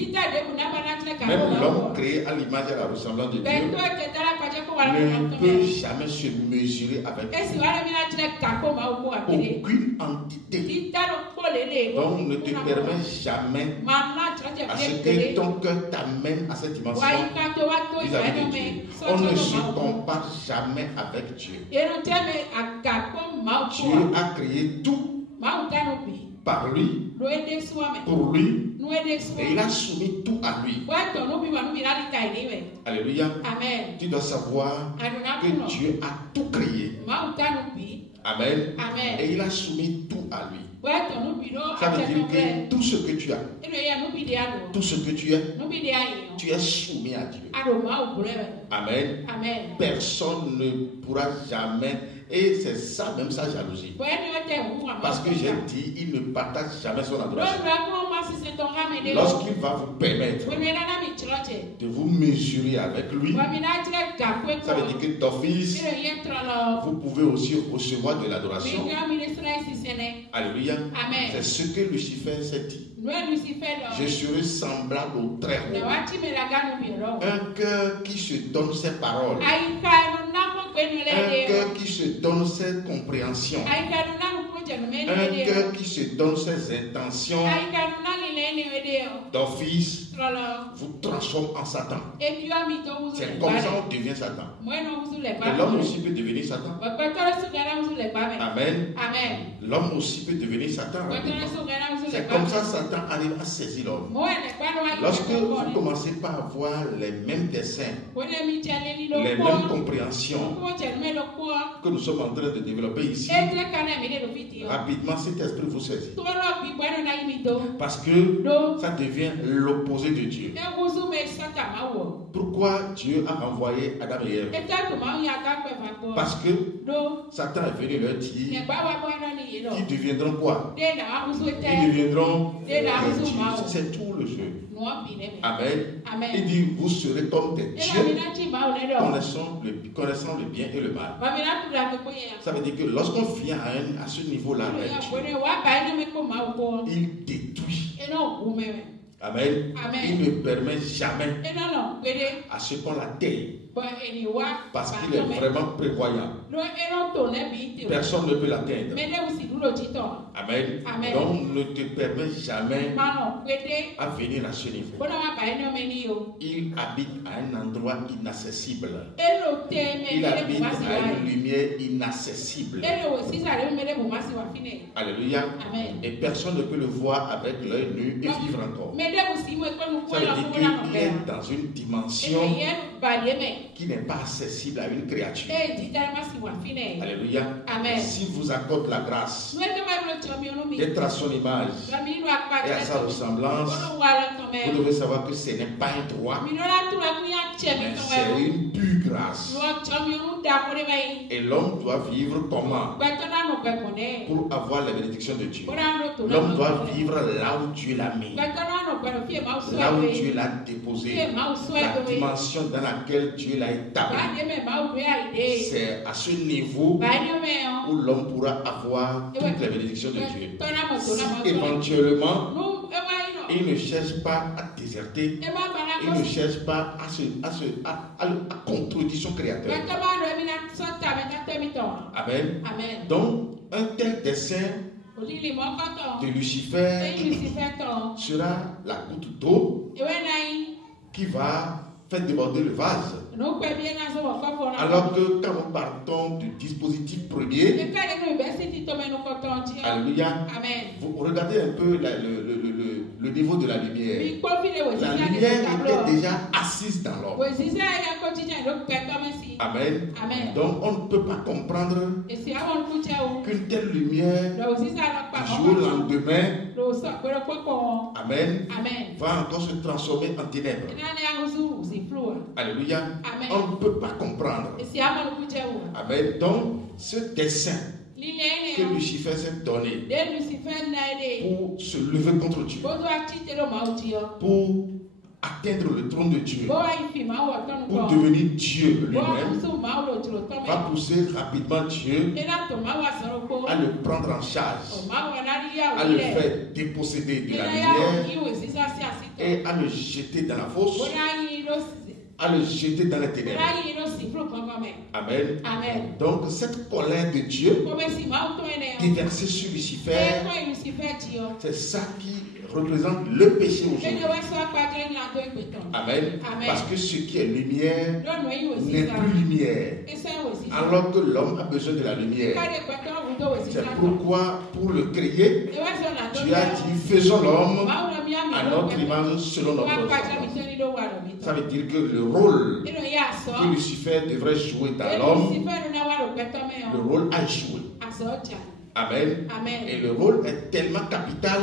Même l'homme créé à l'image et à la ressemblance de Dieu ne peut jamais se mesurer avec Dieu. Aucune entité. Donc ne te permets jamais à ce que ton cœur t'amène à cette dimension vis-à-vis de Dieu. On ne se compare jamais avec Dieu. Dieu a créé tout par lui, pour lui, et il a soumis tout à lui. Alléluia. Amen. Tu dois savoir que Dieu a tout créé. Amen. Amen. Et il a soumis tout à lui. Ça veut dire que tout ce que tu as, tout ce que tu es soumis à Dieu. Amen. Amen. Personne ne pourra jamais. Et c'est ça, même sa jalousie. Parce que j'ai dit, il ne partage jamais son adoration. Lorsqu'il va vous permettre de vous mesurer avec lui. Ça veut dire que d'office, vous pouvez aussi recevoir de l'adoration. Alléluia. C'est ce que Lucifer s'est dit. Je serai semblable au très haut. Un cœur qui se donne ses paroles. Un cœur qui se donne ses compréhensions. Un cœur qui se donne ses intentions. D'office, vous transforme en Satan. C'est comme ça qu'on devient Satan. Et l'homme aussi peut devenir Satan. Amen. L'homme aussi peut devenir Satan. C'est comme ça que Satan arrive à saisir l'homme. Lorsque vous commencez par avoir les mêmes dessins, les mêmes compréhensions que nous sommes en train de développer ici, rapidement cet esprit vous saisit. Parce que ça devient l'opposé de Dieu. Pourquoi Dieu a envoyé Adam et Ève? Parce que Satan est venu leur dire qu'ils deviendront quoi? Ils deviendront des dieux. C'est tout le jeu. Amen. Il dit, vous serez comme des dieux, connaissant le bien et le mal. Ça veut dire que lorsqu'on vient à ce niveau-là, il détruit. Amen. Il ne permet jamais à ce qu'on l'atteigne. Parce qu'il est vraiment prévoyant. Personne ne peut l'atteindre. Amen. Donc ne te permet jamais à venir à ce niveau. Il habite à un endroit inaccessible. Il habite à une lumière inaccessible. Alléluia. Et personne ne peut le voir avec l'œil nu et vivre encore. Ça veut dire qu'il est dans une dimension qui n'est pas accessible à une créature. Alléluia. Si vous accorde la grâce d'être à son image et à sa ressemblance, vous devez savoir que ce n'est pas un droit, mais c'est une pure grâce. Et l'homme doit vivre comment? Pour avoir la bénédiction de Dieu. L'homme doit vivre là où Dieu l'a mis, là où Dieu l'a déposé, la dimension dans laquelle Dieu l'a établi. C'est à ce niveau où l'homme pourra avoir toutes les bénédictions de Dieu. Si éventuellement il ne cherche pas à déserter, il ne cherche pas à contredire son Créateur. Amen. Donc, un tel dessein de Lucifer sera la goutte d'eau qui va faire déborder le vase. Alors que quand nous partons du dispositif premier, alléluia, vous regardez un peu le niveau de la lumière. La lumière était déjà assise dans l'homme. Amen. Donc on ne peut pas comprendre qu'une telle lumière du jour au lendemain, amen, va encore se transformer en ténèbres. Alléluia. On ne peut pas comprendre. Amen. Donc ce dessein que Lucifer s'est donné pour se lever contre Dieu, pour atteindre le trône de Dieu, pour devenir Dieu lui-même, va pousser rapidement Dieu à le prendre en charge, à le faire déposséder de la lumière et à le jeter dans la fosse, à le jeter dans les ténèbres. Amen. Donc cette colère de Dieu déversée sur Lucifer, c'est ça qui représente le péché aujourd'hui. Amen. Parce que ce qui est lumière n'est plus lumière, alors que l'homme a besoin de la lumière. C'est pourquoi, pour le créer, tu as dit, faisons l'homme à notre image selon notre ressemblance. Ça veut dire que le rôle que Lucifer devrait jouer dans l'homme, le rôle a joué. Amen. Et le rôle est tellement capital,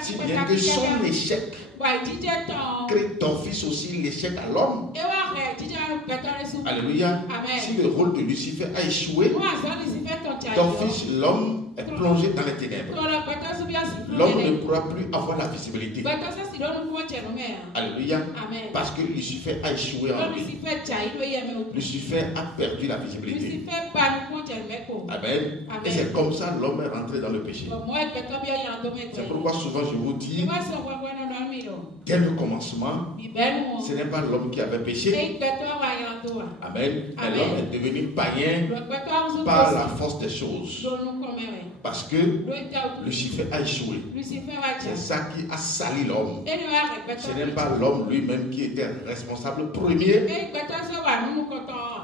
si bien que son échec crée d'office aussi l'échec à l'homme. Alléluia. Si le rôle de Lucifer a échoué, d'office l'homme est plongé dans les ténèbres. L'homme ne pourra plus avoir la visibilité. Alléluia. Parce que Lucifer a échoué en lui. Lucifer a perdu la visibilité. Amen. Et c'est comme ça l'homme est rentré dans le péché. C'est pourquoi souvent je vous dis, dès le commencement, ce n'est pas l'homme qui avait péché. Amen. Mais l'homme est devenu païen par la force des choses. Parce que Lucifer a échoué. C'est ça qui a sali l'homme. Ce n'est pas l'homme lui-même qui était responsable premier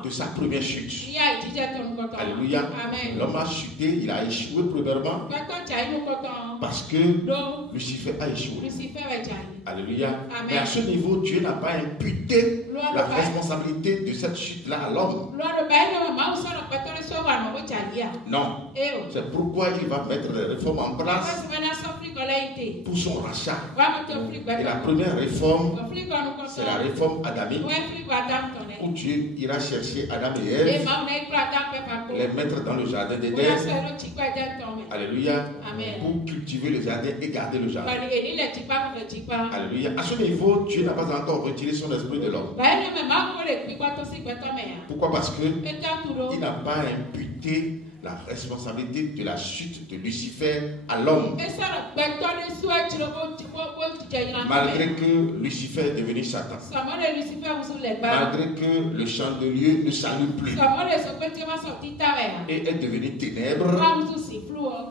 de sa première chute. Alléluia. L'homme a chuté, il a échoué premièrement parce que Lucifer a échoué. Alléluia. Mais à ce niveau, Dieu n'a pas imputé la responsabilité de cette chute-là à l'homme. Non. C'est pourquoi il va mettre les réformes en place pour son rachat. Et la première réforme, c'est la réforme adamique, où Dieu ira chercher Adam et Ève, les mettre dans le jardin d'Éden. Alléluia. Pour cultiver le jardin et garder le jardin. Alléluia. À ce niveau, Dieu n'a pas encore retiré son esprit de l'homme. Pourquoi? Parce que il n'a pas imputé la responsabilité de la chute de Lucifer à l'homme. Malgré que Lucifer est devenu Satan. Malgré que le chandelier ne s'allume plus. Et est devenu ténèbres.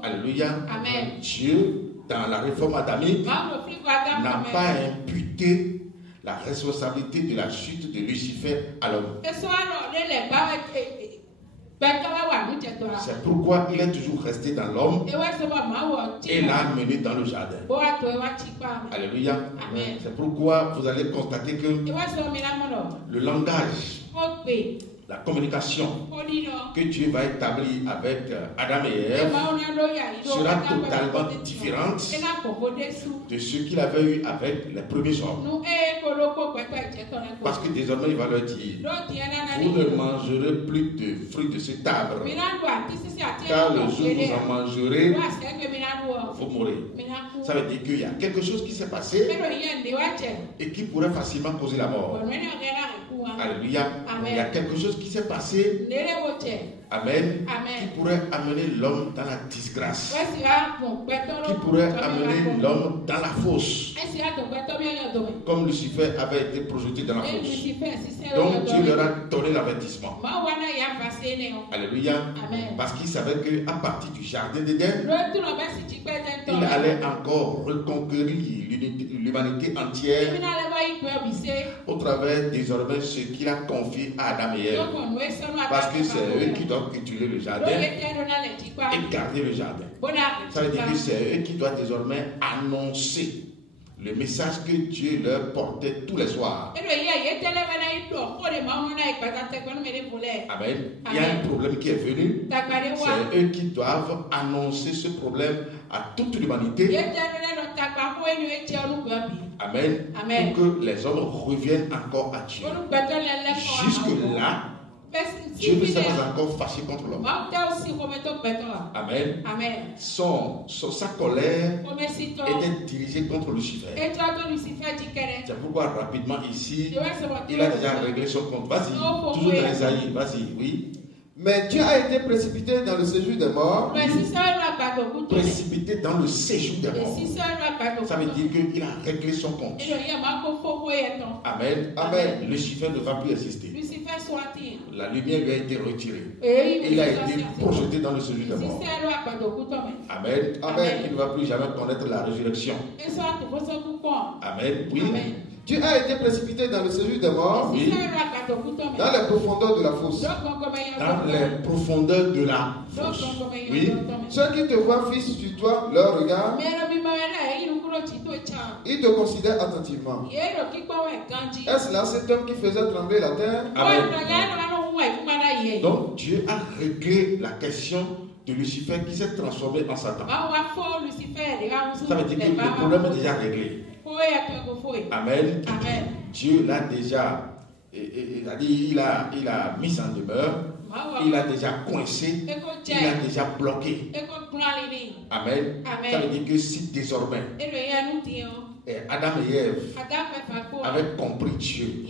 Alléluia. Dieu, dans la réforme adamique, n'a pas imputé la responsabilité de la chute de Lucifer à l'homme. C'est pourquoi il est toujours resté dans l'homme et l'a mené dans le jardin. Alléluia. C'est pourquoi vous allez constater que le langage, la communication que Dieu va établir avec Adam et Ève sera totalement différente de ce qu'il avait eu avec les premiers hommes. Parce que désormais il va leur dire, vous ne mangerez plus de fruits de cet arbre, car le jour où vous en mangerez, vous mourrez. Ça veut dire qu'il y a quelque chose qui s'est passé et qui pourrait facilement causer la mort. Alléluia. Il y a quelque chose qui s'est passé, amen, qui pourrait amener l'homme dans la disgrâce, qui pourrait amener l'homme dans la fosse, comme Lucifer avait été projeté dans la fosse. Donc Dieu leur a donné l'avertissement. Alléluia. Parce qu'il savait qu'à partir du jardin d'Éden, il allait encore reconquérir l'humanité entière au travers désormais ce qu'il a confié à Adam et Ève. Parce que c'est eux qui doivent cultiver le jardin et garder le jardin. Ça veut dire que c'est eux qui doivent désormais annoncer le message que Dieu leur portait tous les soirs. Amen. Il y a un problème qui est venu. C'est eux qui doivent annoncer ce problème à toute l'humanité. Amen. Pour que les hommes reviennent encore à Dieu. Jusque-là, Dieu ne s'est pas encore fâché contre l'homme. Amen. Sa colère était dirigée contre Lucifer. C'est pourquoi rapidement ici, il a déjà réglé son compte. Vas-y, toujours dans Isaïe, vas-y, oui. Mais Dieu a été précipité dans le séjour des morts. Précipité dans le séjour des morts. Ça veut dire qu'il a réglé son compte. Amen. Amen. Lucifer ne va plus exister. La lumière lui a été retirée. Il a été projeté dans le séjour des morts. Amen. Amen. Il ne va plus jamais connaître la résurrection. Amen. Oui. Amen. Dieu a été précipité dans le séjour des morts, oui, dans les profondeurs de la fosse. Dans les profondeurs de la fosse. Oui. Ceux qui te voient fixes sur toi, leur regard, ils te considèrent attentivement. Est-ce là cet homme qui faisait trembler la terre? Amen. Donc Dieu a réglé la question de Lucifer qui s'est transformé en Satan. Ça veut dire que le problème est déjà réglé. Amen. Amen. Dieu l'a déjà, il a mis en demeure il a déjà coincé, il a déjà bloqué. Amen. Ça veut dire que si désormais Adam et Ève avaient compris Dieu,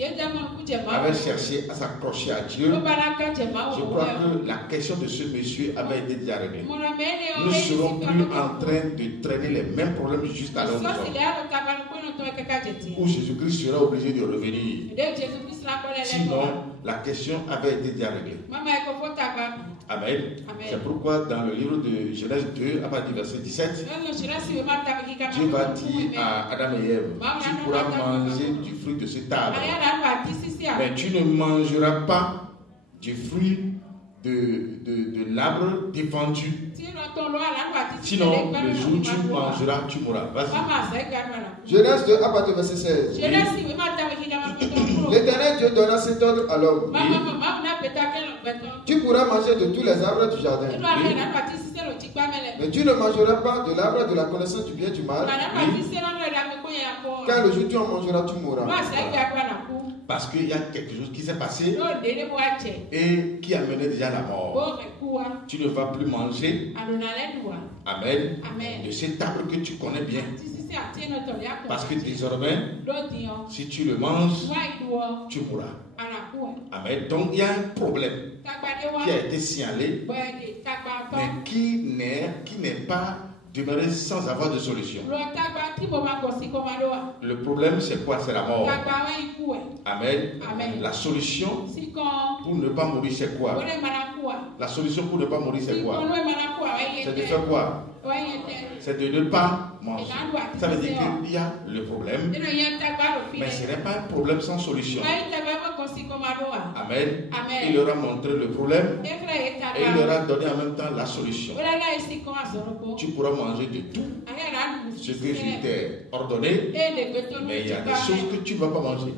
avaient cherché à s'accrocher à Dieu, je crois que la question de ce monsieur avait été déjà réglée. Nous ne serons plus en train de traîner les mêmes problèmes jusqu'à l'heure où Jésus-Christ sera obligé de revenir. Sinon, la question avait été déjà réglée. Amen. C'est pourquoi dans le livre de Genèse 2, à partir du verset 17, Dieu va dire à Adam et Ève, tu pourras manger du fruit de cet arbre, mais tu ne mangeras pas du fruit de l'arbre défendu. Sinon, le jour où tu mangeras, tu mourras. Vas-y. Genèse 2, à partir du verset 16. L'Éternel Dieu donna cet ordre à l'homme. Tu pourras manger de tous les arbres du jardin. Mais tu ne mangeras pas de l'arbre de la connaissance du bien et du mal. Car le jour où tu en mangeras, tu mourras. Parce qu'il y a quelque chose qui s'est passé et qui a mené déjà à la mort. Tu ne vas plus manger. Amen. De cet arbre que tu connais bien. Parce que désormais, si tu le manges, tu mourras. Amen. Donc il y a un problème qui a été signalé, mais qui n'est pas demeuré sans avoir de solution. Le problème, c'est quoi? C'est la mort. Amen. La solution pour ne pas mourir, c'est quoi? La solution pour ne pas mourir, c'est quoi? C'est de faire quoi? C'est de ne pas manger. Ça veut dire qu'il y a le problème, mais ce n'est pas un problème sans solution. Amen. Il leur a montré le problème et il leur a donné en même temps la solution. Tu pourras manger de tout ce que je t'ai ordonné, mais il y a des choses que tu ne vas pas manger.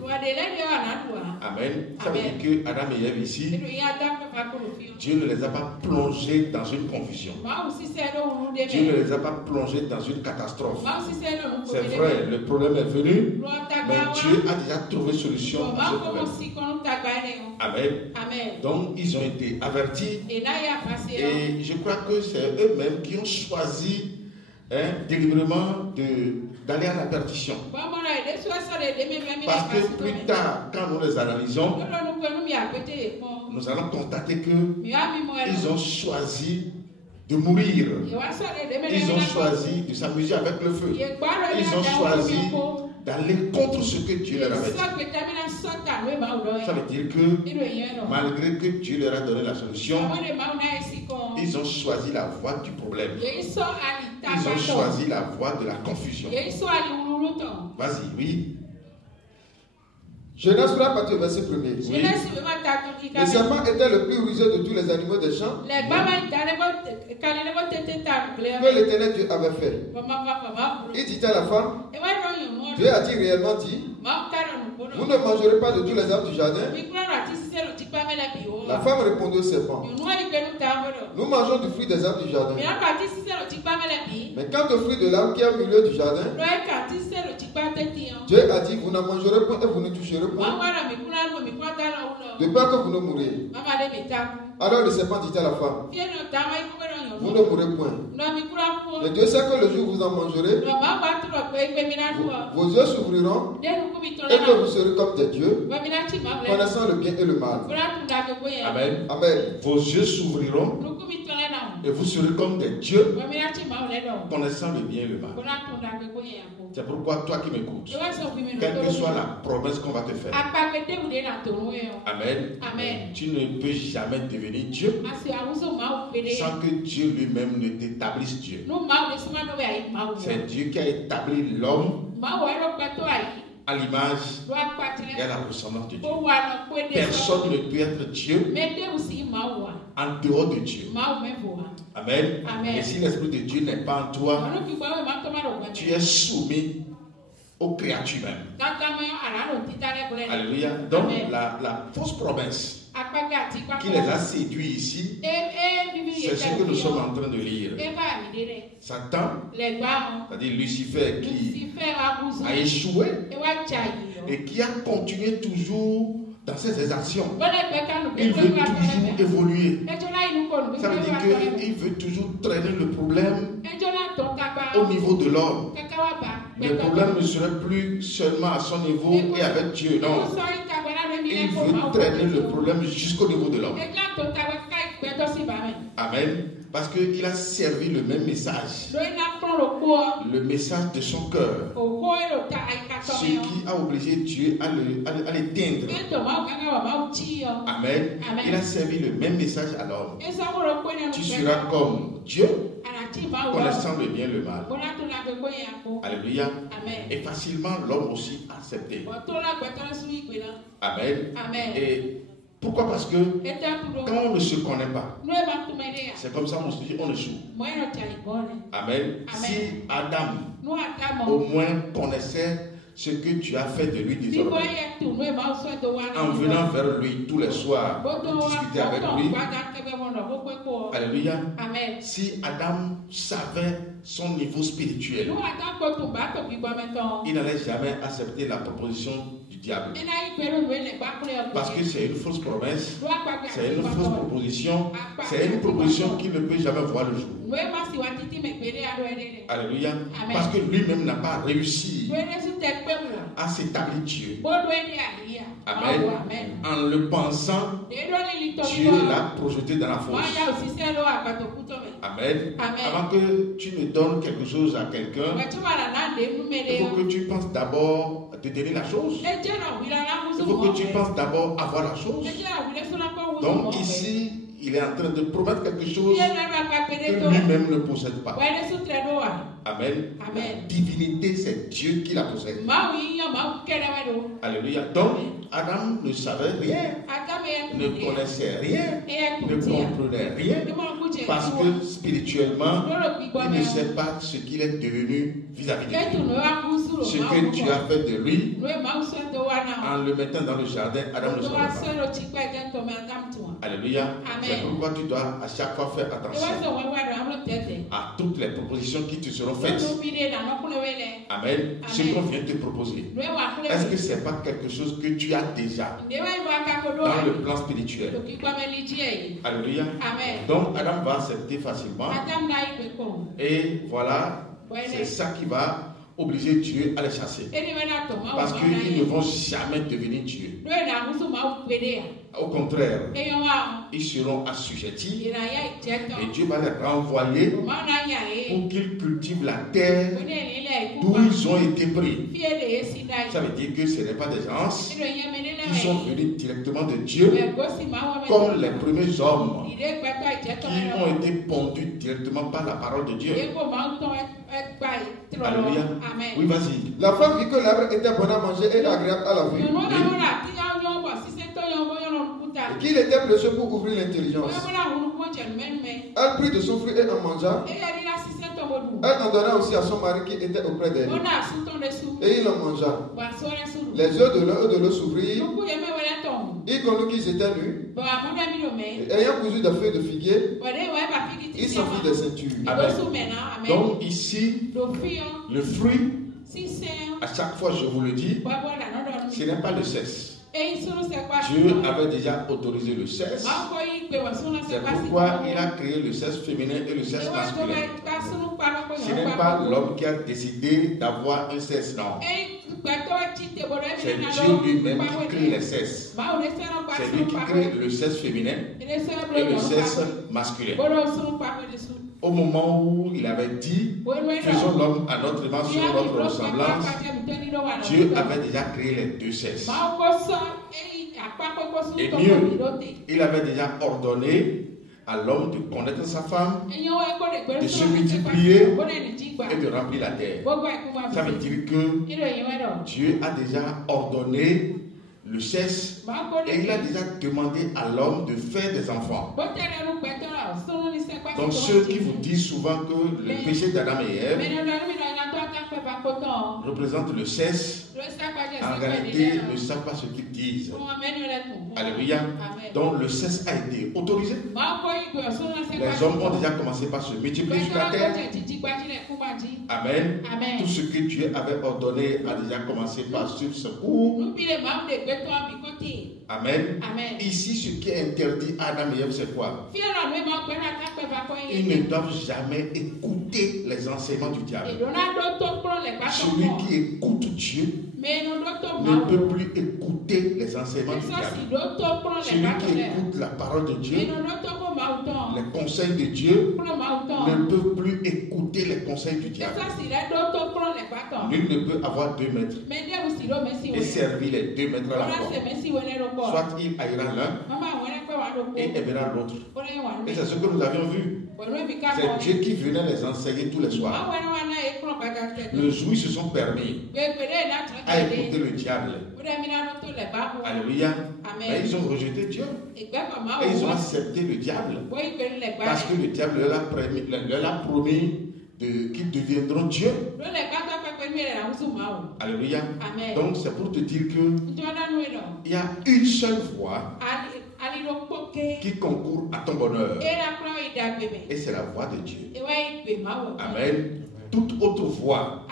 Amen. Ça veut dire que Adam et Ève ici, Dieu ne les a pas plongés dans une confusion. Dieu ne les a pas plongés dans une catastrophe. C'est vrai, le problème est venu, mais Dieu a déjà trouvé solution à ce problème. Amen. Donc, ils ont été avertis et je crois que c'est eux-mêmes qui ont choisi délibérément d'aller à la perdition. Parce que plus tard, quand nous les analysons, nous allons constater qu'ils ont choisi de mourir. Ils ont choisi de s'amuser avec le feu. Ils ont choisi d'aller contre ce que Dieu leur avait dit. Ça veut dire que malgré que Dieu leur a donné la solution, ils ont choisi la voie du problème. Ils ont choisi la voie de la confusion. Vas-y, oui. Genèse 3, partir au verset 1er. Oui. Le serpent était le plus rusé de tous les animaux des champs que l'Éternel Dieu avait fait. Il dit à la femme, Dieu a-t-il réellement dit, vous ne mangerez pas de tous les arbres du jardin? La femme répondit au serpent, nous mangeons du fruit des arbres du jardin. Mais quant au fruit de l'arbre qui est au milieu du jardin, Dieu a dit, vous n'en mangerez point et vous ne toucherez point, de peur que vous ne mouriez. Alors le serpent dit à la femme, vous ne mourrez point. Mais Dieu sait que le jour où vous en mangerez, vos yeux s'ouvriront et que vous serez comme des dieux, connaissant le bien et le mal. Amen. Amen. Vos yeux s'ouvriront et vous serez comme des dieux, connaissant le bien et le mal. C'est pourquoi toi qui m'écoutes, quelle que soit la promesse qu'on va te faire, Amen. Tu ne peux jamais devenir Dieu sans que Dieu lui-même ne t'établisse Dieu. C'est Dieu qui a établi l'homme à l'image et à la ressemblance de Dieu. Personne ne peut être Dieu en dehors de Dieu. Amen. Et si l'Esprit de Dieu n'est pas en toi, tu es soumis aux créatures même. Alléluia. Donc la fausse promesse qui les a séduits ici, c'est ce que nous sommes en train de lire. Satan, c'est-à-dire Lucifer, qui a échoué et qui a continué toujours dans ses exactions. Il veut toujours évoluer. Ça veut dire qu'il veut toujours traîner le problème au niveau de l'homme. Le problème ne serait plus seulement à son niveau et avec Dieu, non. Il veut traîner le problème jusqu'au niveau de l'homme. Amen. Parce qu'il a servi le même message. Le message de son cœur. Ce qui a obligé Dieu à l'éteindre. Amen. Il a servi le même message à l'homme. Tu seras comme Dieu, connaissant le bien et le mal. Alléluia. Et facilement l'homme aussi a accepté. Amen. Et pourquoi? Parce que quand on ne se connaît pas, c'est comme ça on échoue. Amen. Si Adam au moins connaissait ce que tu as fait de lui désormais, en venant vers lui tous les soirs pour discuter avec lui, alléluia. Si Adam savait son niveau spirituel, il n'allait jamais accepter la proposition du diable. Parce que c'est une fausse promesse, c'est une fausse proposition, c'est une proposition qui ne peut jamais voir le jour. Alléluia. Parce que lui-même n'a pas réussi à s'établir Dieu. Amen. En le pensant, Dieu l'a projeté dans la fosse. Amen. Avant que tu ne donnes quelque chose à quelqu'un, il faut que tu penses d'abord te donner la chose. Il faut que tu penses d'abord avoir la chose. Donc ici, il est en train de promettre quelque chose que lui-même ne possède pas. Amen. La divinité, c'est Dieu qui la possède. Alléluia. Donc, Adam ne savait rien, ne connaissait rien, ne comprenait rien, parce que spirituellement, il ne sait pas ce qu'il est devenu vis-à-vis de Dieu. Ce que tu as fait de lui, en le mettant dans le jardin, Adam ne savait pas. Alléluia. C'est pourquoi tu dois à chaque fois faire attention à toutes les propositions qui te seront faites. Amen. Ce qu'on vient te proposer, est-ce que ce n'est pas quelque chose que tu as déjà dans le plan spirituel? Alléluia. Donc Adam va accepter facilement. Et voilà, c'est ça qui va obliger Dieu à les chasser. Parce qu'ils ne vont jamais devenir Dieu. Au contraire, ils seront assujettis et Dieu va les renvoyer pour qu'ils cultivent la terre d'où ils ont été pris. Ça veut dire que ce n'est pas des gens qui sont venus directement de Dieu comme les premiers hommes qui ont été pondus directement par la parole de Dieu. Alléluia. Oui, vas-y. La femme vit que l'arbre était bon à manger et agréable à la vue. Et qu'il était précieux pour ouvrir l'intelligence. Elle prit de son fruit et en mangea. Elle en donna aussi à son mari qui était auprès d'elle. Et il en mangea. Les yeux de l'un et de l'autre s'ouvrirent. Il connut qu'ils étaient nus. Et ayant cousu des feuilles de figuier, il s'en fit des ceintures. Amen. Donc ici, le fruit, à chaque fois je vous le dis, ce n'est pas le sexe. Dieu avait déjà autorisé le sexe. C'est pourquoi il a créé le sexe féminin et le sexe masculin. Ce n'est pas l'homme qui a décidé d'avoir un sexe, non. C'est Dieu lui-même qui crée les sexes. C'est lui qui crée le sexe féminin et le sexe masculin. Au moment où il avait dit, faisons l'homme à notre image, selon notre ressemblance, Dieu avait déjà créé les deux sexes. Et mieux, il avait déjà ordonné à l'homme de connaître sa femme, de se multiplier et de remplir la terre. Ça veut dire que Dieu a déjà ordonné le sexe et il a déjà demandé à l'homme de faire des enfants. Donc ceux qui vous disent souvent que le péché d'Adam et Ève représente le sexe, en réalité ne savent pas ce qu'ils disent. Alléluia. Donc le sexe a été autorisé. Les hommes ont déjà commencé par se multiplier sur la terre. Amen. Tout ce que Dieu avait ordonné a déjà commencé par suivre ce cours. Amen. Amen. Ici, ce qui est interdit à Adam et Ève, c'est quoi? Ils ne doivent jamais écouter les enseignements du diable. Celui qui écoute Dieu ne peut plus écouter les enseignements du diable. Celui qui écoute la parole de Dieu, les conseils de Dieu, ne peut plus écouter les conseils du diable. Nul ne peut avoir 2 maîtres et servir les 2 maîtres à la fois. Soit il haïra l'un et aimera l'autre. Et c'est ce que nous avions vu. C'est Dieu qui venait les enseigner tous les soirs. Le jour où ils se sont permis à écouter le diable. Alléluia. Mais ils ont rejeté Dieu. Et ils ont accepté le diable. Parce que le diable leur a promis qu'ils deviendront Dieu. Alléluia. Donc c'est pour te dire que il y a une seule voie qui concourt à ton bonheur. Et c'est la voie de Dieu. Amen. Toute autre voie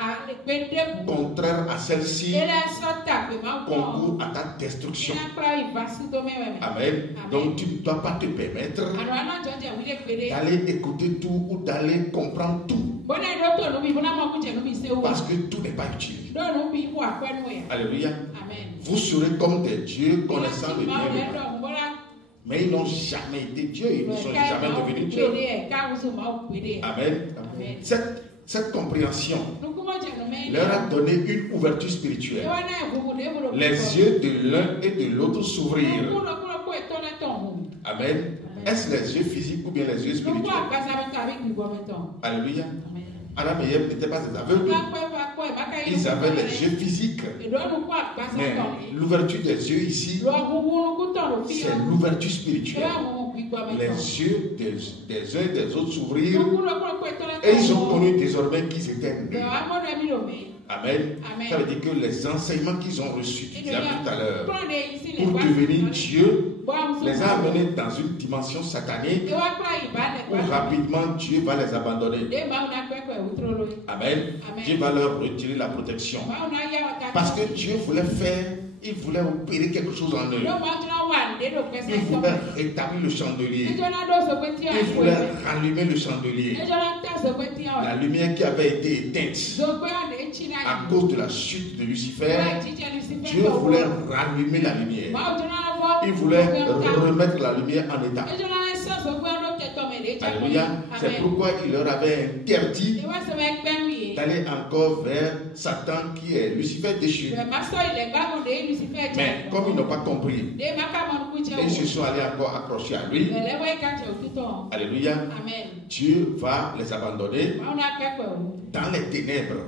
contraire à celle-ci concourt à ta destruction. Amen. Donc tu ne dois pas te permettre d'aller écouter tout ou d'aller comprendre tout. Parce que tout n'est pas utile. Alléluia. Vous serez comme des dieux connaissant le bien et le mal. Mais ils n'ont jamais été dieux. Ils ne sont jamais devenus dieux. Amen. Cette compréhension leur a donné une ouverture spirituelle. Les yeux de l'un et de l'autre s'ouvrir. Amen. Est-ce les yeux physiques ou bien les yeux spirituels? Alléluia. Adam et Ève n'étaient pas des aveugles. Ils avaient les yeux physiques. Mais l'ouverture des yeux ici, c'est l'ouverture spirituelle. Les yeux des uns et des autres s'ouvrir. Et ils ont connu désormais qu'ils étaient nus. Amen. Ça veut dire que les enseignements qu'ils ont reçus tout à l'heure pour devenir Dieu les a amenés dans une dimension satanique où rapidement Dieu va les abandonner. Amen. Dieu va leur retirer la protection. Parce que Dieu voulait il voulait opérer quelque chose en eux. Il voulait rétablir le chandelier. Il voulait rallumer le chandelier. La lumière qui avait été éteinte à cause de la chute de Lucifer, Dieu voulait rallumer la lumière. Il voulait remettre la lumière en état. Alléluia. C'est pourquoi il leur avait interdit d'aller encore vers Satan qui est Lucifer déchu. Mais comme ils n'ont pas compris, ils se sont allés encore accrocher à lui. Alléluia. Dieu va les abandonner dans les ténèbres.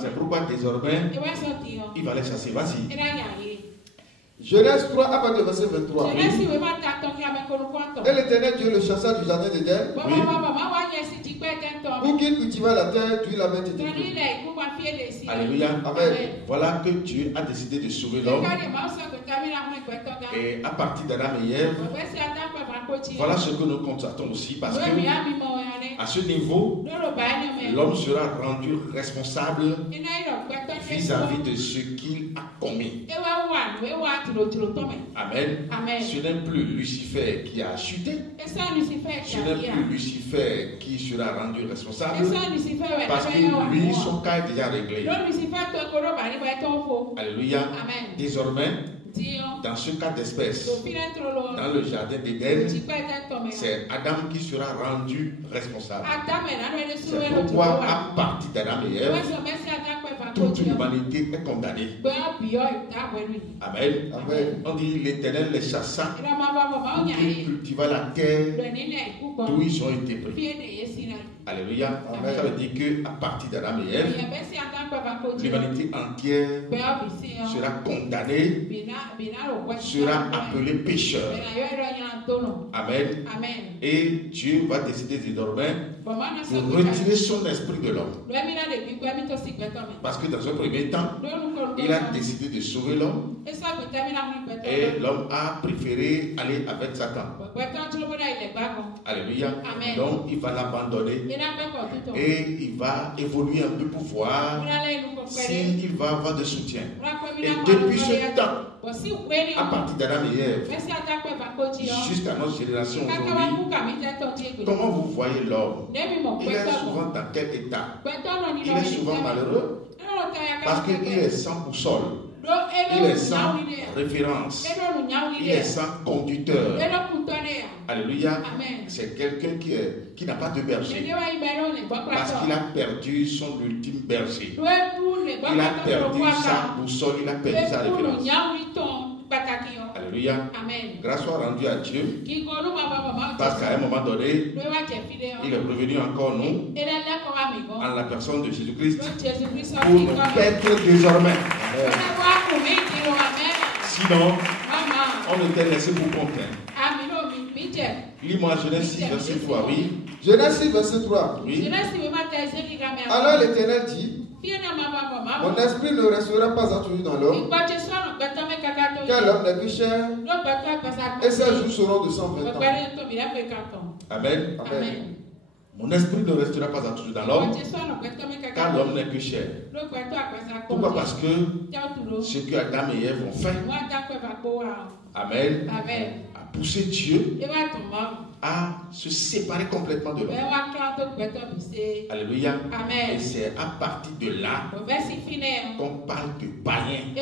C'est pourquoi désormais il va les chasser. Vas-y. Genèse 3 à partir du verset 23. Oui. Et l'Éternel Dieu le chassa du jardin d'Éden. Oui. Pour qu'il cultiva la terre, Dieu l'avait été. Alléluia. Amen. Voilà que Dieu a décidé de sauver l'homme. Et à partir d'Adam et Ève, voilà ce que nous constatons aussi. Parce que à ce niveau, l'homme sera rendu responsable vis-à-vis de ce qu'il a commis. Amen. Ce n'est plus Lucifer qui a chuté. Ce n'est plus Lucifer qui sera rendu responsable. Parce que lui, son cas est déjà réglé. Alléluia. Désormais, dans ce cas d'espèce, dans le jardin d'Éden, c'est Adam qui sera rendu responsable. C'est pourquoi, à partir d'Adam et Ève, toute l'humanité est condamnée. Amen. Amen. On dit l'Éternel les chassa, il cultiva la terre d'où ils ont été pris. Alléluia. Amen. Ça veut dire qu'à partir d'Adam et Ève, l'humanité entière sera condamnée, sera appelée pécheur. Amen. Et Dieu va décider désormais de retirer son esprit de l'homme. Parce que dans un premier temps, il a décidé de sauver l'homme. Et l'homme a préféré aller avec Satan. Alléluia. Donc il va l'abandonner. Et il va évoluer un peu pour voir s'il va avoir de soutien. Et depuis ce temps, à partir d'Adam et Ève, jusqu'à notre génération aujourd'hui, comment vous voyez l'homme? Il est souvent dans quel état? Il est souvent malheureux parce qu'il est sans boussole. Il est sans référence. Il est sans conducteur. Alléluia. C'est quelqu'un qui n'a pas de berger. Parce qu'il a perdu son ultime berger. Il a perdu sa boussole. Il a perdu sa référence. Alléluia. Grâce soit rendue à Dieu. Parce qu'à un moment donné, il est revenu encore nous, en la personne de Jésus-Christ, pour nous paître désormais. Sinon, on était laissé pour compte. Lis-moi Genèse 6, verset 3, oui. Genèse 6, verset 3. Oui. Alors l'Éternel dit, mon esprit ne restera pas toujours dans l'homme, car l'homme n'est que chair, et ses jours seront de 120 ans. Amen. Amen. Mon esprit ne restera pas toujours dans l'homme, car l'homme n'est que chair. Pourquoi? Parce que ce que Adam et Ève ont fait, Amen, a poussé Dieu à se séparer complètement de l'homme. Alléluia. Et c'est à partir de là qu'on parle de païen.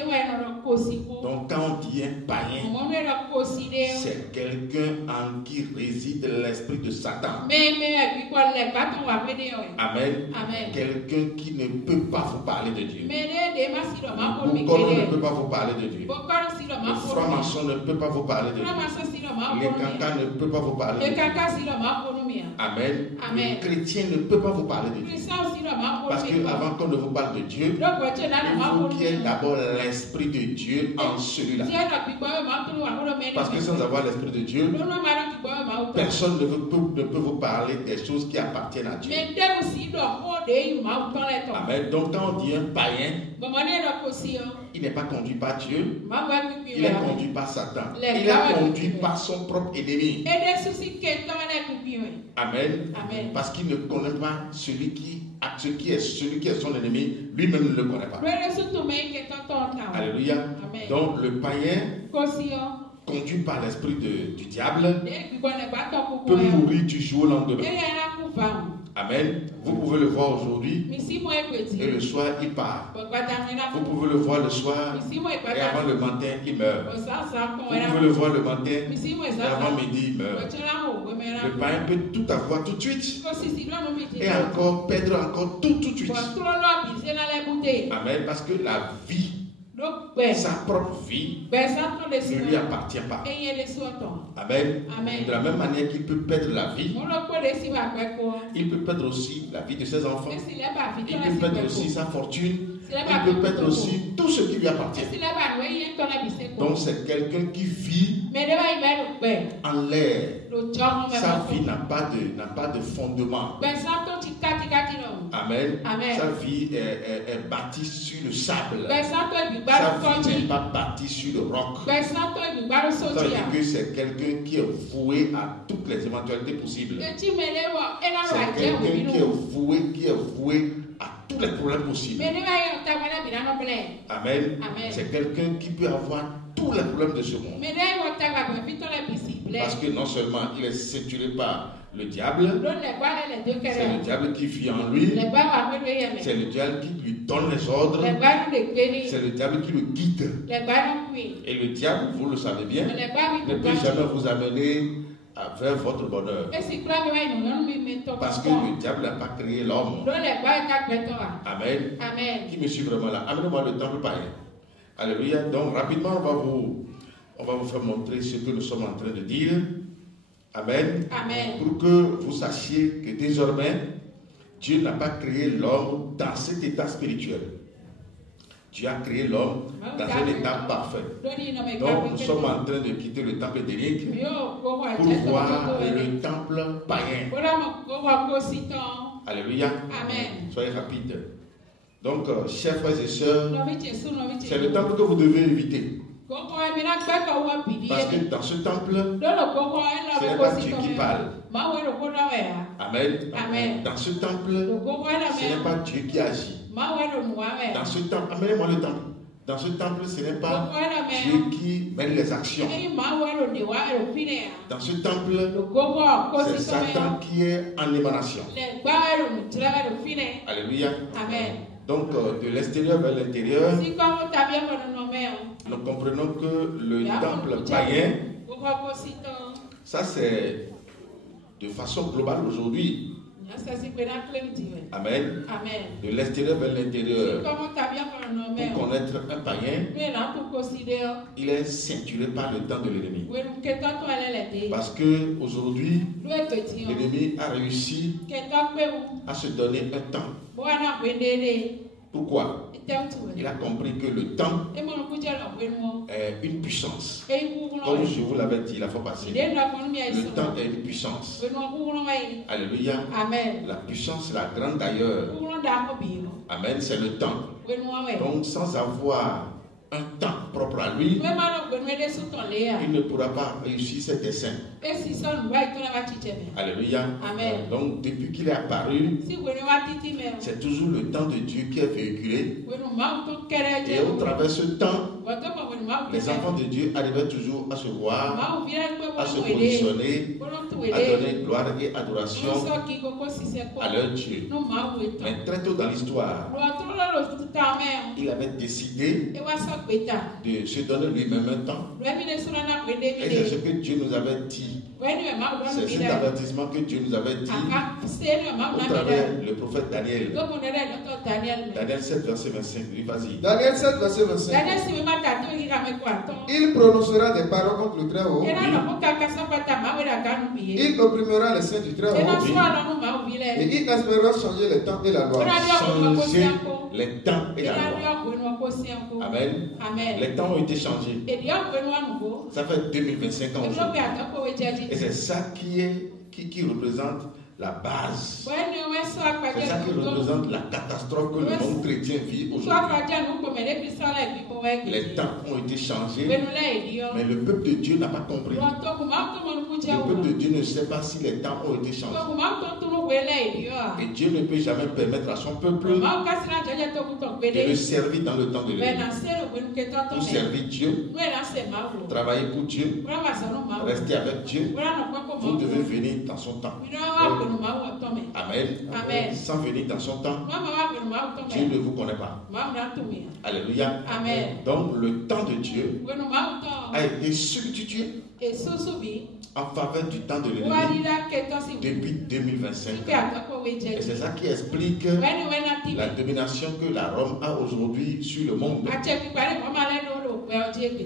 Donc quand on dit un païen, c'est quelqu'un en qui réside l'esprit de Satan. Amen. Quelqu'un qui ne peut pas vous parler de Dieu. Pourquoi ne peut pas vous parler de Dieu? Le franc-maçon ne peut pas vous parler de Dieu. Les cancans ne peuvent pas vous parler de Dieu. Amen. Le chrétien ne peut pas vous parler de Dieu. Parce qu'avant qu'on ne vous parle de Dieu, il faut qu'il y ait d'abord l'esprit de Dieu en celui-là. Parce que sans avoir l'esprit de Dieu, personne ne peut vous parler des choses qui appartiennent à Dieu. Amen. Donc quand on dit un païen, il n'est pas conduit par Dieu, il est conduit par Satan, il est conduit par son propre ennemi. Amen. Parce qu'il ne connaît pas celui qui est son ennemi, lui-même ne le connaît pas. Alléluia. Donc le païen, conduit par l'esprit du diable, peut mourir du jour au lendemain. Amen. Vous pouvez le voir aujourd'hui et le soir il part. Vous pouvez le voir le soir et avant le matin il meurt. Vous pouvez le voir le matin et avant midi il meurt. Le païen peut tout avoir tout de suite et encore perdre encore tout de suite. Amen. Parce que la vie, sa propre vie, ne lui appartient pas. Amen. De la même manière qu'il peut perdre la vie, il peut perdre aussi la vie de ses enfants, il peut perdre aussi sa fortune, il peut perdre aussi tout ce qui lui appartient. Donc c'est quelqu'un qui vit en l'air. Sa vie n'a pas de fondement. Amen. Sa vie est bâtie sur le sable. Sa vie n'est pas bâtie sur le roc. Ça veut dire que c'est quelqu'un qui est voué à toutes les éventualités possibles. C'est quelqu'un qui est voué à tous les problèmes possibles. Amen. C'est quelqu'un qui peut avoir tous les problèmes de ce monde. Parce que non seulement il est séduit par le diable, c'est le diable qui vit en lui, c'est le diable qui lui donne les ordres, c'est le diable qui le guide. Et le diable, vous le savez bien, ne peut jamais vous amener vers votre bonheur. Parce que le diable n'a pas créé l'homme. Amen. Qui me suit vraiment là? Amenez-moi le temple païen. Alléluia. Donc rapidement, on va vous faire montrer ce que nous sommes en train de dire. Amen. Pour que vous sachiez que désormais, Dieu n'a pas créé l'homme dans cet état spirituel. Dieu a créé l'homme dans un état parfait. Donc nous sommes en train de quitter le temple édénique pour voir le temple païen. Alléluia. Amen. Soyez rapides. Donc, chers frères et sœurs, c'est le temple que vous devez éviter. Parce que dans ce temple, ce n'est pas Dieu qui parle. Amen. Dans ce temple, ce n'est pas Dieu qui agit. Dans ce temple, amenez-moi le temple. Dans ce temple, ce n'est pas Dieu qui mène les actions. Dans ce temple, c'est Satan qui est en émanation. Alléluia. Amen. Donc, de l'extérieur vers l'intérieur, nous comprenons que le temple païen, ça c'est de façon globale aujourd'hui. Amen. De l'extérieur vers l'intérieur. Pour connaître un païen, il est ceinturé par le temps de l'ennemi. Parce que aujourd'hui, l'ennemi a réussi à se donner un temps. Pourquoi? Il a compris que le temps est une puissance. Comme je vous l'avais dit la fois passée, le temps est une puissance. Alléluia. Amen. La puissance, c'est la grande d'ailleurs. Amen, c'est le temps. Donc sans avoir un temps propre à lui, il ne pourra pas réussir ses desseins. Alléluia. Amen. Donc depuis qu'il est apparu, c'est toujours le temps de Dieu qui est véhiculé. Et au travers de ce temps, les enfants de Dieu arrivaient toujours à se voir, à se positionner, à donner gloire et adoration à leur Dieu. Mais très tôt dans l'histoire, il avait décidé de se donner lui-même un temps. Et c'est ce que Dieu nous avait dit. C'est cet avertissement que Dieu nous avait dit au travers le prophète Daniel. Daniel 7, verset 25. Oui, vas-y. Daniel 7, verset 25. Il prononcera des paroles contre le Très-Haut. Il opprimera les saints du Très-Haut. Et il espérera changer les temps et la loi. Changer les temps et la loi. Amen. Les temps ont été changés. Ça fait 2025 ans aujourd'hui. Et c'est ça qui représente la base. C'est ça qui représente la catastrophe que le monde chrétien vit aujourd'hui. Les temps ont été changés, mais le peuple de Dieu n'a pas compris. Le peuple de Dieu ne sait pas si les temps ont été changés. Et Dieu ne peut jamais permettre à son peuple de le servir dans le temps de l'ennemi. Pour servir Dieu, travailler pour Dieu, rester avec Dieu, vous devez venir dans son temps. Amen. Amen. Sans venir dans son temps, Dieu ne vous connaît pas. Alléluia. Amen. Donc le temps de Dieu a été substitué en faveur du temps de l'ennemi depuis 2025. Et c'est ça qui explique la domination que la Rome a aujourd'hui sur le monde.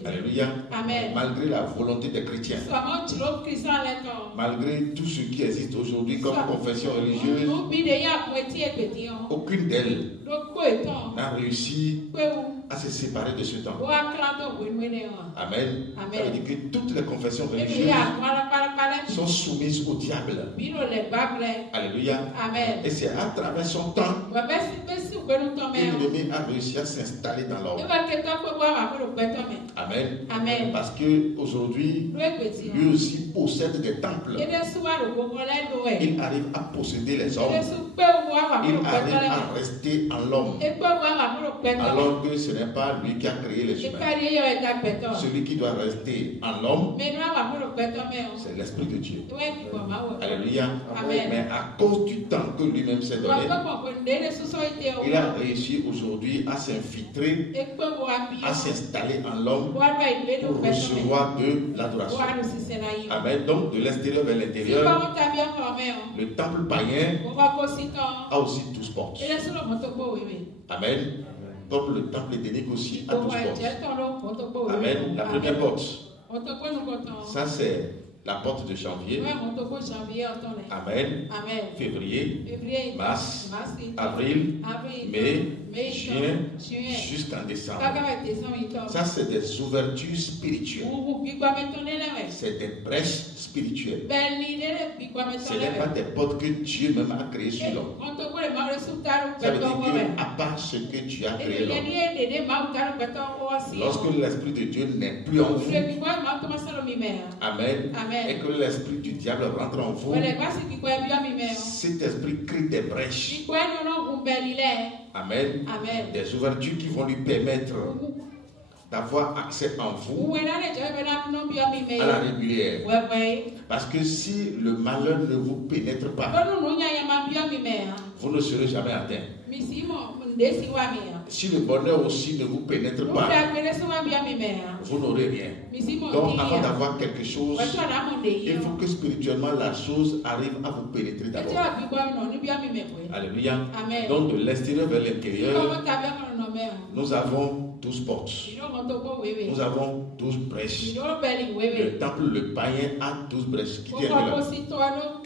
Alléluia. Amen. Malgré la volonté des chrétiens, malgré tout ce qui existe aujourd'hui comme confession religieuse, aucune d'elles n'a réussi à se séparer de ce temps. Amen. Ça veut dire que toutes les confessions religieuses sont soumises au diable. Alléluia. Amen. Et c'est à travers son temps que l'ennemi a réussi à s'installer dans l'ordre. Amen. Amen. Parce qu'aujourd'hui, lui aussi possède des temples. Il arrive à posséder les hommes. Il arrive à rester en l'homme. Alors que ce n'est pas lui qui a créé les humains. Celui qui doit rester en l'homme, c'est l'Esprit de Dieu. Alléluia. Amen. Mais à cause du temps que lui-même s'est donné, il a réussi aujourd'hui à s'infiltrer, à s'installer en l'homme pour recevoir de l'adoration. Amen. Donc de l'extérieur vers l'intérieur, le temple païen a aussi 12 portes. Amen. Comme le temple édénique aussi a 12 portes. Amen. La première porte, ça c'est la porte de janvier. Amen. Février, mars, avril, mai, juin, jusqu'en décembre. Ça, c'est des ouvertures spirituelles. C'est des brèches spirituelles spirituelles. Ce n'est pas des portes que Dieu même a créées sur l'homme. Ça veut dire qu'à part ce que Dieu a créé l'homme, lorsque l'Esprit de Dieu n'est plus en vous, Amen, et que l'Esprit du diable rentre en vous, cet esprit crée des brèches. Amen. Des ouvertures qui vont lui permettre d'avoir accès en vous à la régulière. Parce que si le malheur ne vous pénètre pas, vous ne serez jamais atteint. Si le bonheur aussi ne vous pénètre pas, vous n'aurez rien. Donc, avant d'avoir quelque chose, il faut que spirituellement la chose arrive à vous pénétrer d'abord. Alléluia. Donc, de l'extérieur vers l'intérieur, nous avons 12 portes. Nous avons 12 brèches. Le temple, le païen a 12 brèches. Qui dit là?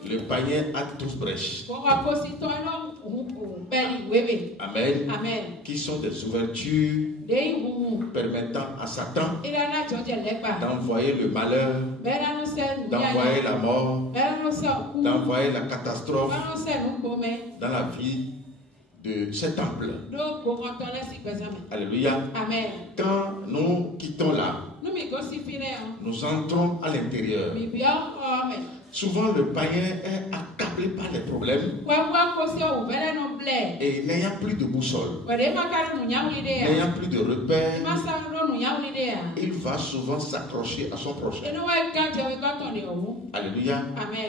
Le païen a 12 brèches. Amen. Qui sont des ouvertures permettant à Satan d'envoyer le malheur, d'envoyer la mort, d'envoyer la catastrophe dans la vie de ce temple. Alléluia. Quand nous quittons là, nous entrons à l'intérieur. Souvent, le païen est accablé par les problèmes et n'ayant plus de boussole, n'ayant plus de repères, il va souvent s'accrocher à son prochain. Alléluia.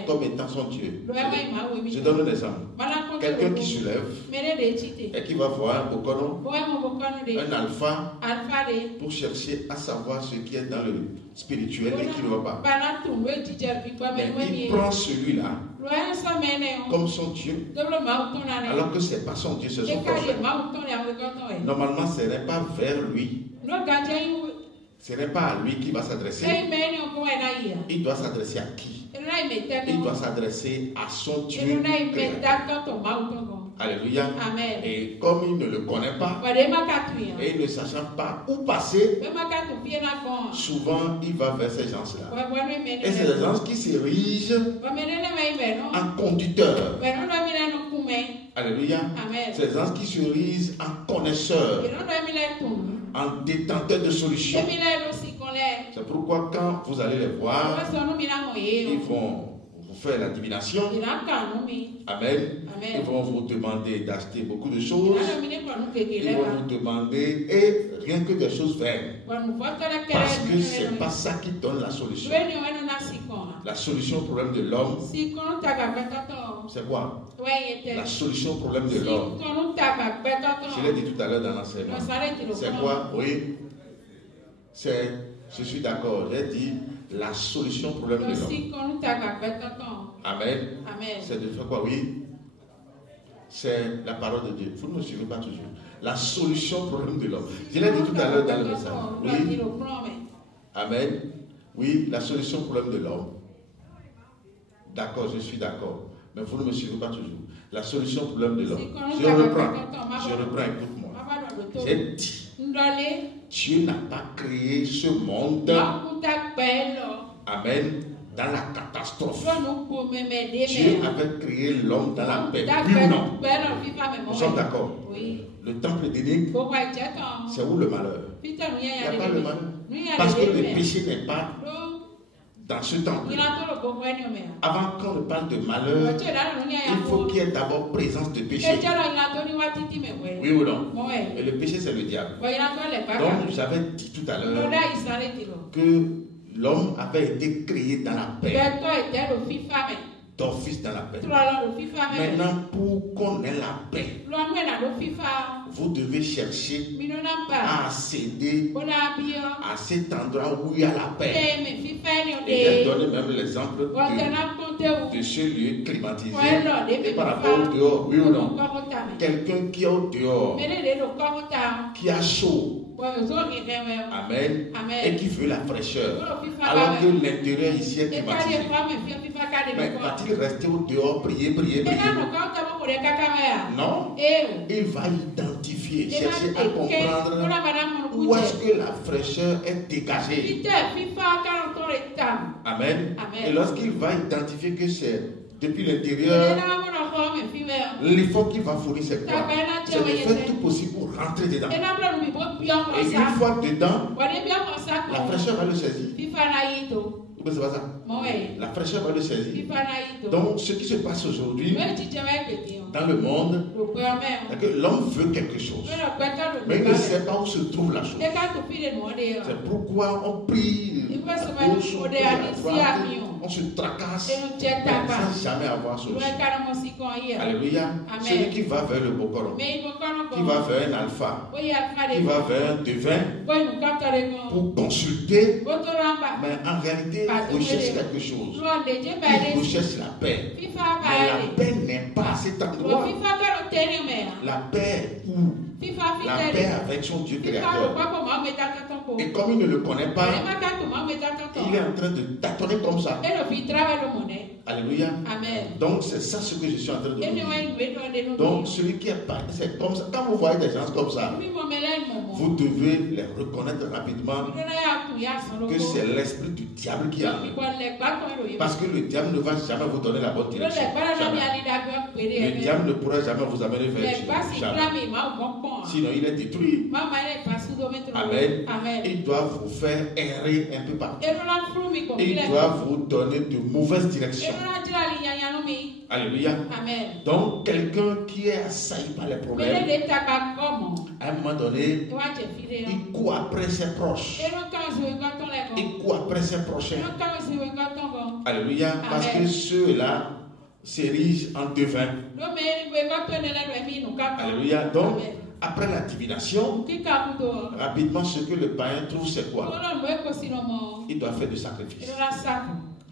Comme étant son Dieu. Je donne un exemple. Quelqu'un qui se lève et qui va voir Bokono, un alpha, pour chercher à savoir ce qui est dans le spirituel et qui ne va pas. Mais il prend celui-là comme son Dieu, alors que ce n'est pas son Dieu, c'est son prochain. Normalement, ce n'est pas vers lui. Ce n'est pas à lui qui va s'adresser. Il doit s'adresser à qui? Il doit s'adresser à son Dieu créateur. Alléluia. Et comme il ne le connaît pas, et ne sachant pas où passer, souvent il va vers ces gens-là. Et c'est des gens qui s'érigent en conducteurs. Alléluia. C'est des gens qui s'érigent en connaisseurs, en détenteurs de solutions. C'est pourquoi quand vous allez les voir, ils vont vous faire la divination. Amen. Ils vont vous demander d'acheter beaucoup de choses. Ils vont vous demander, et rien que des choses vaines. Parce que ce n'est pas ça qui donne la solution. La solution au problème de l'homme, c'est quoi? La solution au problème de l'homme. Je l'ai dit tout à l'heure dans l'enseignement. C'est quoi? Oui. Je suis d'accord. J'ai dit la solution au problème de l'homme. Amen. C'est de faire quoi? Oui. C'est la parole de Dieu. Vous ne me suivez pas toujours. La solution au problème de l'homme. Je l'ai dit tout à l'heure dans le message. Oui. Amen. Oui, la solution au problème de l'homme. D'accord, je suis d'accord. Mais vous ne me suivez pas toujours. La solution au problème de l'homme. Je reprends, écoute-moi. J'ai dit, Dieu n'a pas créé ce monde. Amen. Dans la catastrophe. Dieu avait créé l'homme dans la paix. Non. Nous sommes d'accord. Oui. Le temple d'Éden, c'est où le malheur? Il n'y a pas le malheur. Parce que le péché n'est pas dans ce temple. Avant qu'on ne parle de malheur, il faut qu'il y ait d'abord présence de péché. Oui ou non? Et le péché, c'est le diable. Donc, j'avais dit tout à l'heure que l'homme avait été créé dans la paix. D'office dans la paix. Maintenant, pour qu'on ait la paix, vous devez chercher à accéder à cet endroit où il y a la paix. Et j'ai donné même l'exemple de ce lieu climatisé. Et par rapport au dehors, oui ou non? Quelqu'un qui est au dehors, qui a chaud. Amen. Et qui veut la fraîcheur. Alors que l'intérieur ici est climatisé. Mais va-t-il rester au dehors, prier? Non. Il va identifier, chercher à comprendre où est-ce que la fraîcheur est dégagée. Amen. Et lorsqu'il va identifier que c'est depuis l'intérieur, l'effort qu'il va fournir, c'est quoi? C'est de faire tout possible pour rentrer dedans. Et une fois dedans, la fraîcheur va le saisir. C'est pas ça. La fraîcheur va le saisir. Donc, ce qui se passe aujourd'hui dans le monde, c'est que l'homme veut quelque chose, mais il ne sait pas où se trouve la chose. C'est pourquoi on prie à gauche, on prie à droite, on se tracasse sans jamais avoir solution. Alléluia. Celui qui va vers le Bokoron, qui va vers un alpha, qui va vers un devin pour consulter, mais en réalité, il recherche quelque chose. Il recherche la paix. Mais la paix n'est pas à cet endroit. La paix où? La paix avec son Dieu créateur. Et comme il ne le connaît pas, il est en train de tâtonner comme ça. Alléluia. Amen. Donc c'est ça ce que je suis en train de vous dire. Donc celui qui est pas, c'est comme ça. Quand vous voyez des gens comme ça, vous devez les reconnaître rapidement que c'est l'esprit du diable qui a. Parce que le diable ne va jamais vous donner la bonne direction. Jamais. Le diable ne pourra jamais vous amener vers Dieu. Jamais. Sinon il est détruit. Amen. Il doit vous faire errer un peu partout. Il doit vous donner de mauvaises directions. Alléluia. Amen. Donc quelqu'un qui est assailli par les problèmes, à un moment donné, il court après ses proches. Il court après ses prochains. Alléluia. Parce que ceux-là s'érigent en devin. Alléluia. Donc après la divination, rapidement ce que le païen trouve c'est quoi? Il doit faire du sacrifice.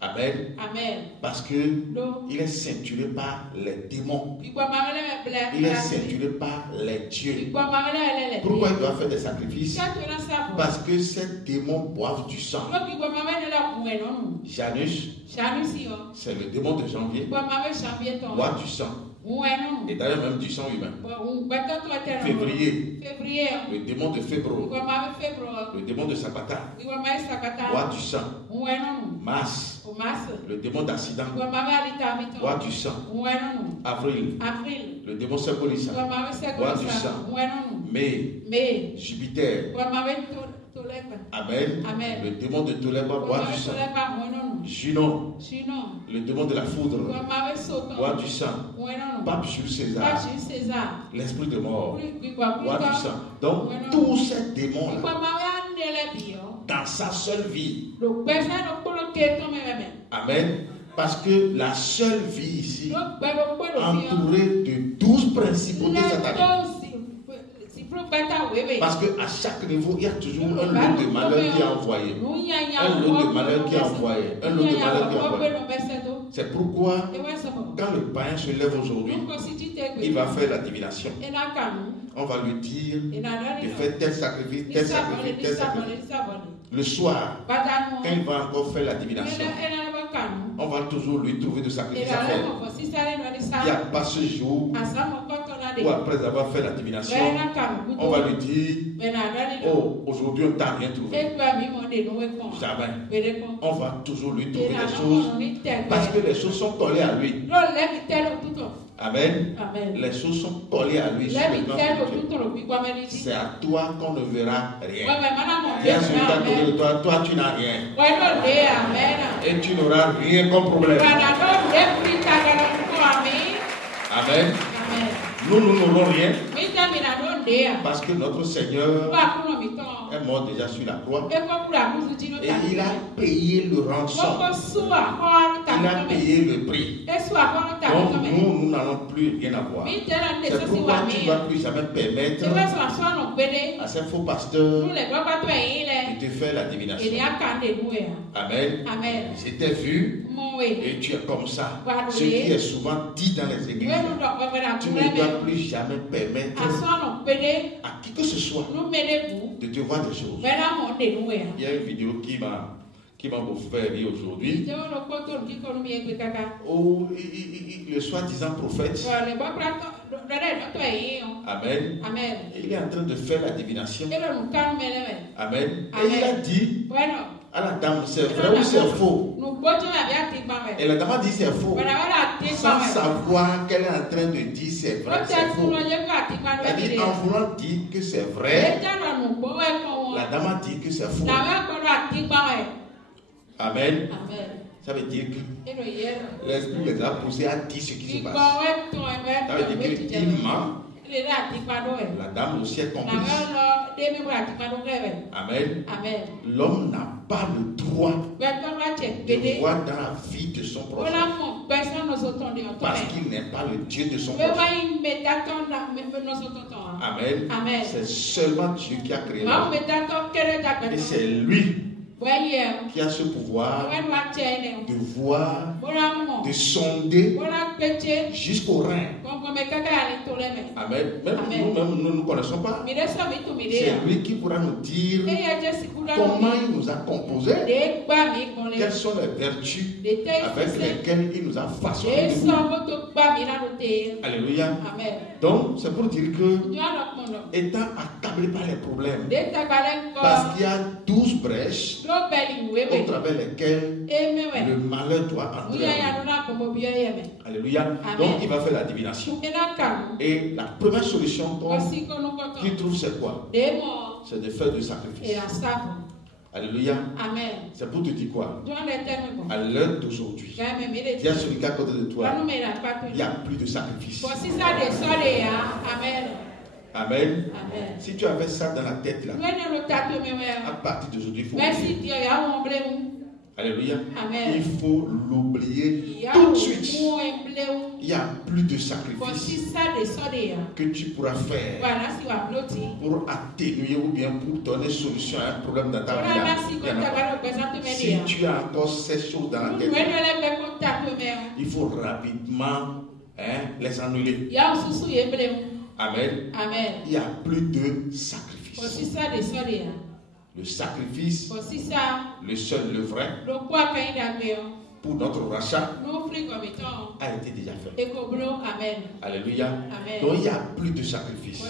Amen. Amen. Parce que il est ceinturé par les démons. Il est ceinturé par les dieux. Pourquoi il doit faire des sacrifices? Parce que ces démons boivent du sang. Janus, c'est le démon de janvier, boit du sang. Et d'ailleurs même du sang humain. Février, le démon de Fébro, le démon de Sabata, boit du sang. Mars, le démon d'accident, boit du sang. Avril, le démon symbolisa, boit du sang. Mai, Jupiter, Amen. Le démon de Toléba boit du sang. Junon, le démon de la foudre, boit du sang. Pape Jules César, l'esprit de mort, boit du sang. Donc, tous ces démons-là, dans sa seule vie, amen, parce que la seule vie ici, entourée de 12 principautés sataniques. Parce qu'à chaque niveau, il y a toujours un lot de malheur qui est envoyé. Un lot de malheur qui est envoyé. Un lot de malheur qui est envoyé. C'est pourquoi, quand le païen se lève aujourd'hui, il va faire la divination. On va lui dire de faire tel sacrifice, tel sacrifice, tel sacrifice. Le soir, quand il va encore faire la divination, on va toujours lui trouver de sacrifices à faire. Il n'y a pas ce jour où après avoir fait la divination, on va lui dire, oh, aujourd'hui on ne t'a rien trouvé. Jamais. On va toujours lui trouver des choses parce que les choses sont collées à lui. Amen. Les choses sont collées à lui. C'est à toi qu'on ne verra rien. Bien sûr, à côté de toi, toi tu n'as rien. Et tu n'auras rien comme problème. Amen. Nous n'aurons rien. Parce que notre Seigneur est mort déjà sur la croix. Et il a payé le rançon. Il a payé le prix. Donc nous n'allons plus rien avoir. C'est pourquoi tu ne vas plus jamais permettre à ces faux pasteurs de te faire la divination. Amen. Je t'ai vu et tu es comme ça. Ce qui est souvent dit dans les églises. Tu ne dois plus jamais permettre à qui que ce soit de te voir des choses. Il y a une vidéo qui m'a beaucoup fait rire aujourd'hui. Où le soi-disant prophète, amen, il est en train de faire la divination. Amen. Et il a dit à la dame, c'est vrai ou c'est faux? Et la dame a dit c'est faux. Sans savoir qu'elle est en train de dire c'est vrai, c'est faux. Elle dit en voulant dire que c'est vrai, la dame a dit que c'est faux. Amen. Ça veut dire que l'esprit les a poussés à dire ce qui se passe. Ça veut dire qu'il ment. La dame aussi est comprise. Amen. L'homme n'a pas le droit de voir dans la vie de son prochain. Parce qu'il n'est pas le Dieu de son prochain. Amen. C'est seulement Dieu qui a créé l'homme. Et c'est lui qui a ce pouvoir de voir, de sonder jusqu'au rein. Amen. Même nous ne connaissons pas. C'est lui qui pourra nous dire comment il nous a composés, quelles sont les vertus avec lesquelles il nous a façonnés. Alléluia. Donc, c'est pour dire que, étant accablé par les problèmes, parce qu'il y a 12 brèches au travers lesquelles le malheur doit entrer. Alléluia. Donc il va faire la divination. Et la première solution qu'il trouve, c'est quoi? C'est de faire du sacrifice. Alléluia. C'est pour te dire quoi? À l'heure d'aujourd'hui, il y a celui qui est à côté de toi. Il n'y a plus de sacrifice. Amen. Si tu avais ça dans la tête là, à partir d'aujourd'hui, il faut alléluia. Il faut l'oublier tout de suite. Il n'y a plus de sacrifice que tu pourras faire pour atténuer ou bien pour donner solution à un problème dans ta vie. Si tu as encore ces choses dans la tête, il faut rapidement les annuler. Amen. Il n'y a plus de sacrifice. Le sacrifice, le seul, le vrai, pour notre rachat, a été déjà fait. Alléluia. Donc il n'y a plus de sacrifice.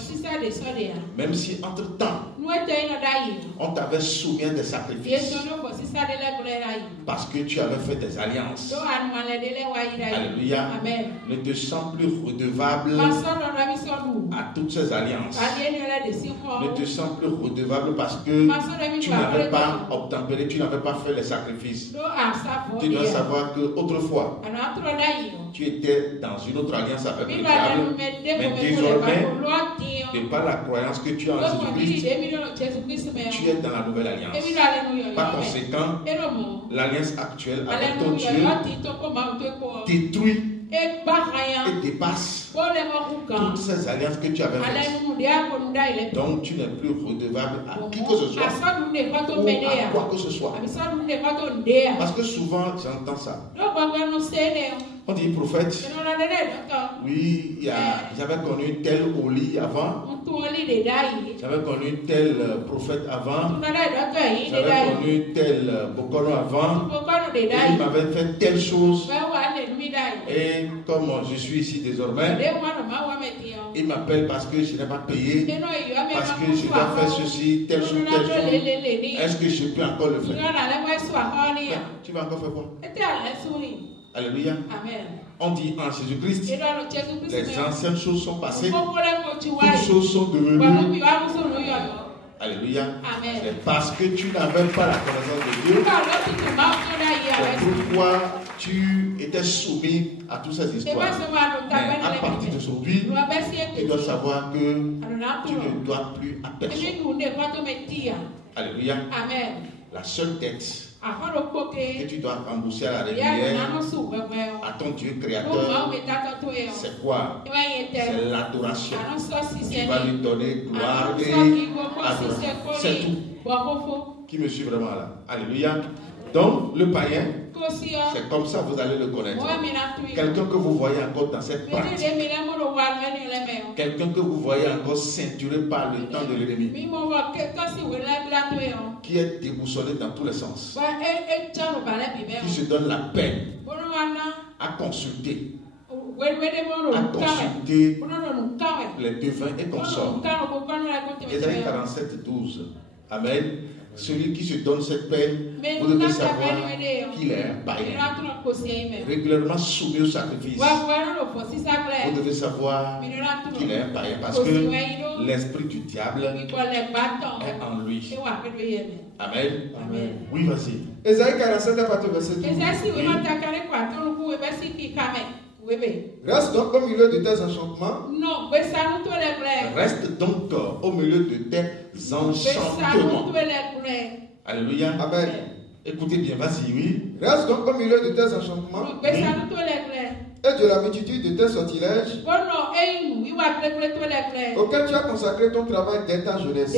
Même si entre-temps, on t'avait soumis à des sacrifices parce que tu avais fait des alliances. Alléluia. Ne te sens plus redevable à toutes ces alliances. Ne te sens plus redevable parce que tu n'avais pas obtempéré, tu n'avais pas fait les sacrifices. Tu dois savoir que autrefois, tu étais dans une autre alliance avec le diable, mais désormais, de par la croyance que tu as en Jésus-Christ, tu es dans la nouvelle alliance. Par conséquent, l'alliance actuelle avec ton Dieu détruit et dépasse toutes ces alliances que tu avais faites. Donc tu n'es plus redevable à qui que ce soit ou à quoi que ce soit. Parce que souvent j'entends ça. On dit prophète, oui, j'avais connu tel Oli avant, j'avais connu tel prophète avant, j'avais connu tel Bokolo avant, et il m'avait fait telle chose. Et comme je suis ici désormais, il m'appelle parce que je n'ai pas payé, parce que je dois faire ceci, telle chose, telle chose. Est-ce que je peux encore le faire? Tu vas encore faire quoi? Alléluia. On dit en Jésus-Christ, les anciennes choses sont passées, toutes choses sont devenues. Alléluia. C'est parce que tu n'avais pas la connaissance de Dieu. C'est pourquoi tu étais soumis à toutes ces histoires. Mais à partir d'aujourd'hui, tu dois savoir que tu ne dois plus à personne. Alléluia. La seule dette que tu dois rembourser à la régulière à ton Dieu créateur, c'est quoi? C'est l'adoration. Tu vas lui donner gloire et adoration. C'est tout. Qui me suit vraiment là? Alléluia. Donc, le païen, c'est comme ça vous allez le connaître. Quelqu'un que vous voyez encore dans cette pratique. Quelqu'un que vous voyez encore ceinturé par le temps de l'ennemi. Qui est déboussolé dans tous les sens. Qui se donne la peine à consulter. Les devins et consorts. Ésaïe 47, 12. Amen. Celui qui se donne cette peine, vous devez savoir qu'il est un païen. Régulièrement soumis au sacrifice. Vous devez savoir qu'il est un païen parce que l'esprit du diable est en lui. Amen. Amen. Oui, vas-y. Ésaïe 47, verset 12. Reste donc au milieu de tes enchantements. Reste donc au milieu de tes enchantements. Alléluia. Amen. Écoutez bien, vas-y, oui. Reste donc au milieu de tes enchantements. Et de la multitude de tes sortilèges auquel tu as consacré ton travail dès ta jeunesse.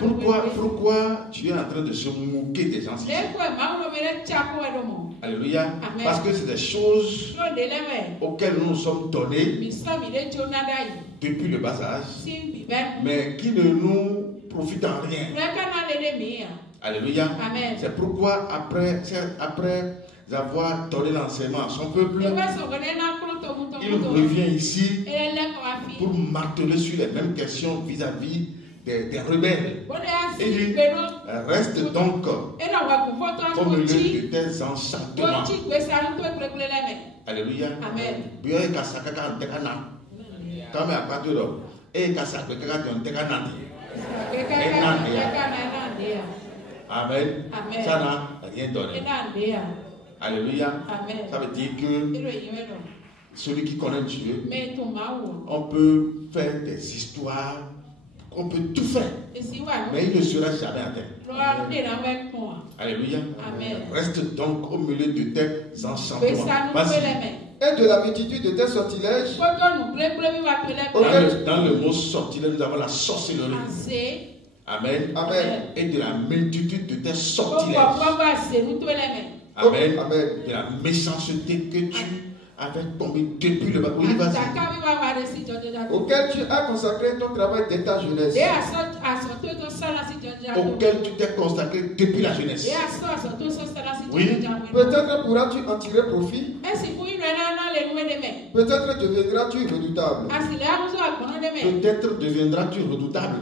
Pourquoi tu es en train de se moquer des anciens? Alléluia. Amen. Parce que c'est des choses auxquelles nous nous sommes donnés depuis le bas âge, mais qui ne nous profitent en rien. Alléluia. Amen. C'est pourquoi après avoir donné l'enseignement à son peuple, il revient ici pour marteler sur les mêmes questions vis-à-vis des rebelles. Il dit, reste donc au milieu de tes enchantements. Alléluia. Amen. Amen. Ça n'a rien donné. Alléluia. Amen. Ça veut dire que celui qui connaît Dieu, on peut faire des histoires, on peut tout faire, mais il ne sera jamais atteint. Alléluia. Amen. Reste donc au milieu de tes enchantements. Et de la multitude de tes sortilèges. Dans le mot sortilège, nous avons la sorcellerie. Amen. Amen. Et de la multitude de tes sortilèges. Amen. Amen. De la méchanceté que tu avais tombé depuis le bas. Oui, vas-y. Auquel tu as consacré ton travail dès ta jeunesse. Auquel tu t'es consacré depuis la jeunesse. Oui. Peut-être pourras-tu en tirer profit. Peut-être deviendras-tu redoutable. Peut-être deviendras-tu redoutable.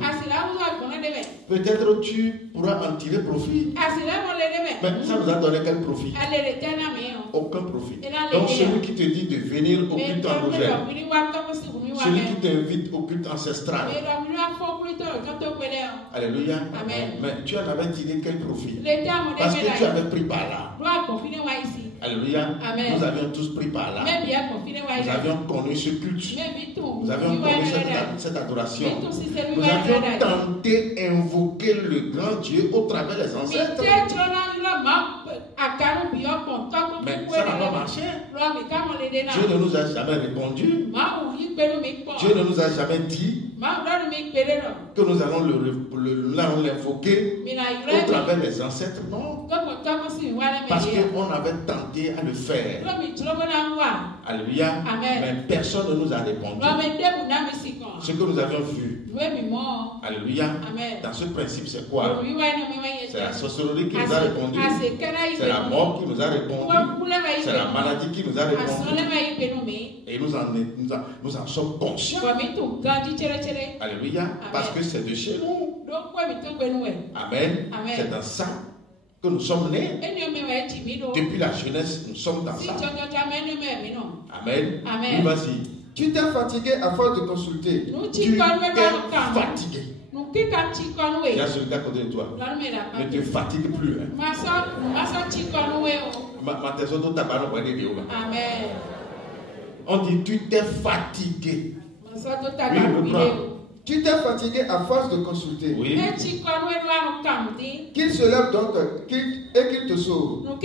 Peut-être tu pourras en tirer profit. Mais ça nous a donné quel profit? Aucun profit. Donc celui qui te dit de venir au culte en Rogel, celui qui t'invite au culte ancestral, alléluia. Amen. Mais tu en avais tiré quel profit? Parce que tu avais pris par là. Alléluia. Amen. Nous avions tous pris par là. Nous avions connu ce culte. Nous avions connu cette adoration. Nous avions tenté d'invoquer le grand Dieu au travers des ancêtres. Mais ça n'a pas marché. Dieu ne nous a jamais répondu. Dieu ne nous a jamais dit que nous allons l'invoquer au travers des ancêtres. Non. Parce qu'on avait tenté à le faire. Alléluia. Mais personne ne nous a répondu. Ce que nous avions vu. Alléluia. Dans ce principe, c'est quoi? C'est la sorcellerie qui nous a répondu. C'est la mort qui nous a répondu. C'est la maladie qui nous a répondu. Et nous en sommes conscients. Alléluia. Parce que c'est de chez nous. Amen. C'est dans ça que nous sommes nés. Depuis la jeunesse, nous sommes dans ça. Amen. Oui, vas-y. Tu t'es fatigué à force de consulter. Tu t'es fatigué. Il y a celui à côté de toi. Ne te fatigue plus. Amen. On dit tu t'es fatigué. Oui, tu t'es fatigué à force de consulter. Oui. Qu'il se lève donc et qu'il te sauve. On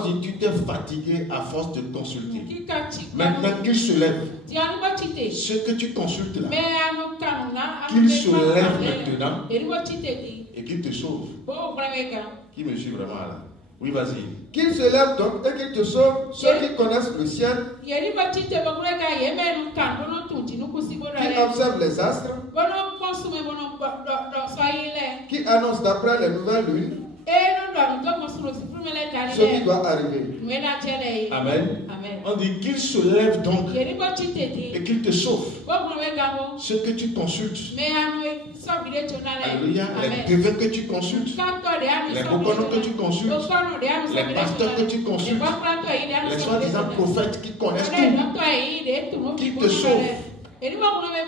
dit tu t'es fatigué à force de consulter. Maintenant qu'il se lève. Ce que tu consultes là. Qu'il se lève maintenant et qu'il te sauve. Qui me suit vraiment là? Oui, vas-y. Qu'il se lève donc et qu'il te sauve, ceux qui connaissent le ciel, qui observent les astres, qui annoncent d'après les nouvelles lunes, ce qui doit arriver. Amen. On dit qu'il se lève donc et qu'il te sauve. Ce que tu consultes. Alléluia. Les devins que tu consultes. Les boconos que tu consultes. Les pasteurs que tu consultes. Les soi-disant prophètes qui connaissent tout. Qui te sauvent.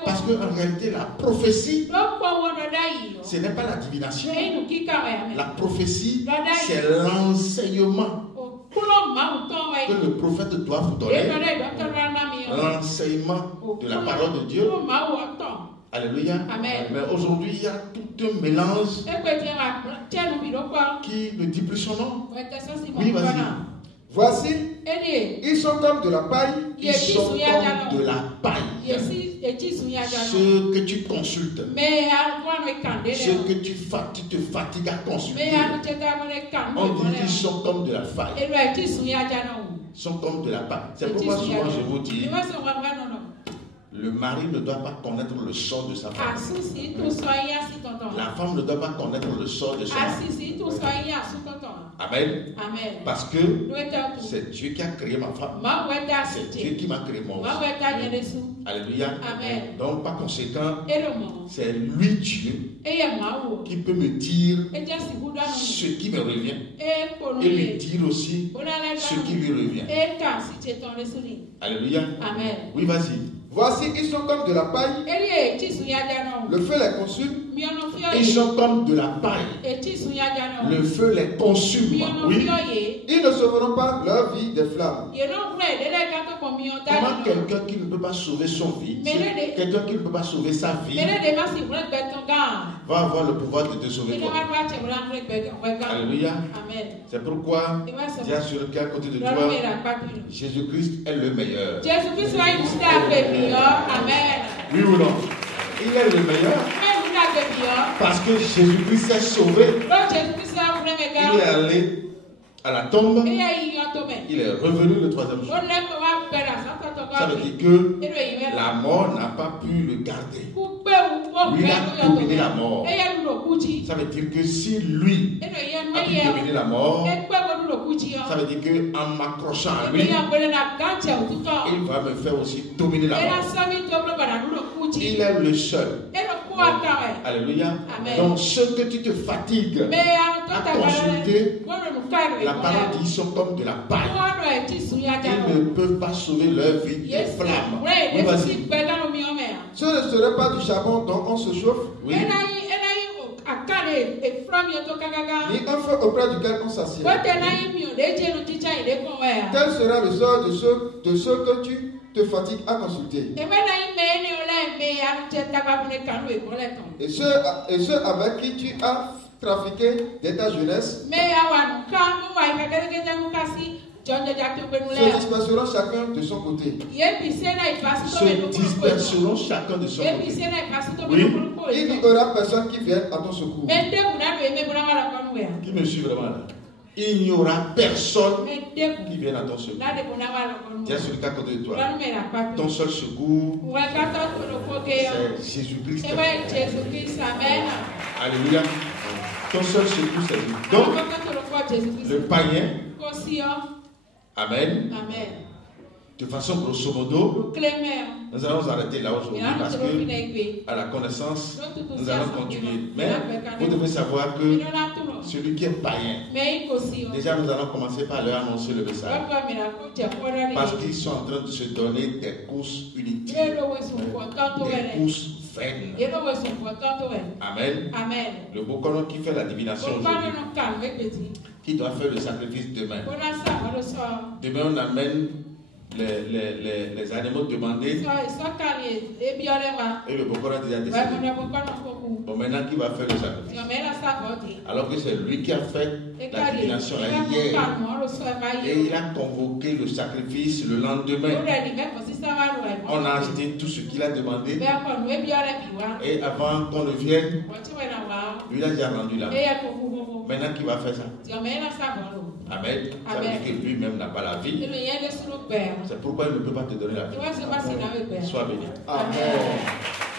Parce qu'en réalité, la prophétie, ce n'est pas la divination. La prophétie, c'est l'enseignement que le prophète doit vous donner. L'enseignement de la parole de Dieu. Alléluia. Amen. Mais aujourd'hui, il y a tout un mélange qui ne dit plus son nom. Oui, vas-y. Voici, ils sont comme de la paille. Ils sont comme de la paille. Ce que tu consultes, ce que tu te fatigues à consulter, on dit qu'ils sont comme de la paille. Ils sont comme de la paille. C'est pourquoi souvent je vous dis, le mari ne doit pas connaître le sort de sa femme. La femme ne doit pas connaître le sort de sa femme. Amen. Parce que c'est Dieu qui a créé ma femme. C'est Dieu qui m'a créé mon fils. Alléluia. Amen. Donc par conséquent, c'est lui Dieu qui peut me dire ce qui me revient et lui dire aussi ce qui lui revient. Alléluia. Amen. Oui, vas-y. Voici, ils sont comme de la paille. Le feu les consume. Ils sont comme de la paille. Le feu les consume. Oui. Ils ne sauveront pas leur vie des flammes. Comment quelqu'un qui ne peut pas sauver son vie, quelqu'un qui ne peut pas sauver sa vie, va avoir le pouvoir de te sauver toi? Alléluia. C'est pourquoi dis à celui qui est à côté de toi, Jésus-Christ est le meilleur. Amen. Oui ou non? Il est le meilleur. Parce que Jésus-Christ s'est sauvé. Il est allé à la tombe. Il est revenu le 3e jour. Ça veut dire que la mort n'a pas pu le garder. Lui a dominé la mort. Ça veut dire que si lui a pu dominer la mort, ça veut dire qu'en m'accrochant à lui, il va me faire aussi dominer la mort. Il est le seul. Alléluia. Donc ce que tu te fatigues à consulter, la parole dit, ils sont comme de la paille. Ils ne peuvent pas sauver leur vie des flammes. Oui, vas-y. Ce ne serait pas du charbon dont on se chauffe. Oui. Ni un feu auprès duquel on s'assied. Tel sera le sort de ceux que tu te fatigues à consulter. Et ceux avec qui tu as trafiqué dès ta jeunesse se disperseront chacun de son côté. Se disperseront chacun de son côté. Oui. Il n'y aura personne qui vienne à ton secours. Qui me suit vraiment là? Il n'y aura personne qui vienne à ton secours. Tiens celui qui est à côté de toi. Ton seul secours, c'est Jésus-Christ. Alléluia. Ton seul secours, c'est lui. Donc, le païen. Amen. De façon grosso modo, nous allons nous arrêter là aujourd'hui parce que à la connaissance, nous allons continuer. Mais vous devez savoir que celui qui est païen, déjà nous allons commencer par leur annoncer le message. Parce qu'ils sont en train de se donner des courses inutiles, des courses vaines. Amen. Le bocono qui fait la divination aujourd'hui, qui doit faire le sacrifice demain. Demain on amène les animaux demandés et le bocono a déjà décidé. Bon, maintenant qui va faire le sacrifice? Alors que c'est lui qui a fait la divination hier. Et il a convoqué le sacrifice le lendemain. On a acheté tout ce qu'il a demandé. Et avant qu'on ne vienne, lui a déjà rendu là. Maintenant qui va faire ça? Amen. Ça veut dire que lui-même n'a pas la vie. C'est pourquoi il ne peut pas te donner la vie. Sois béni. Amen.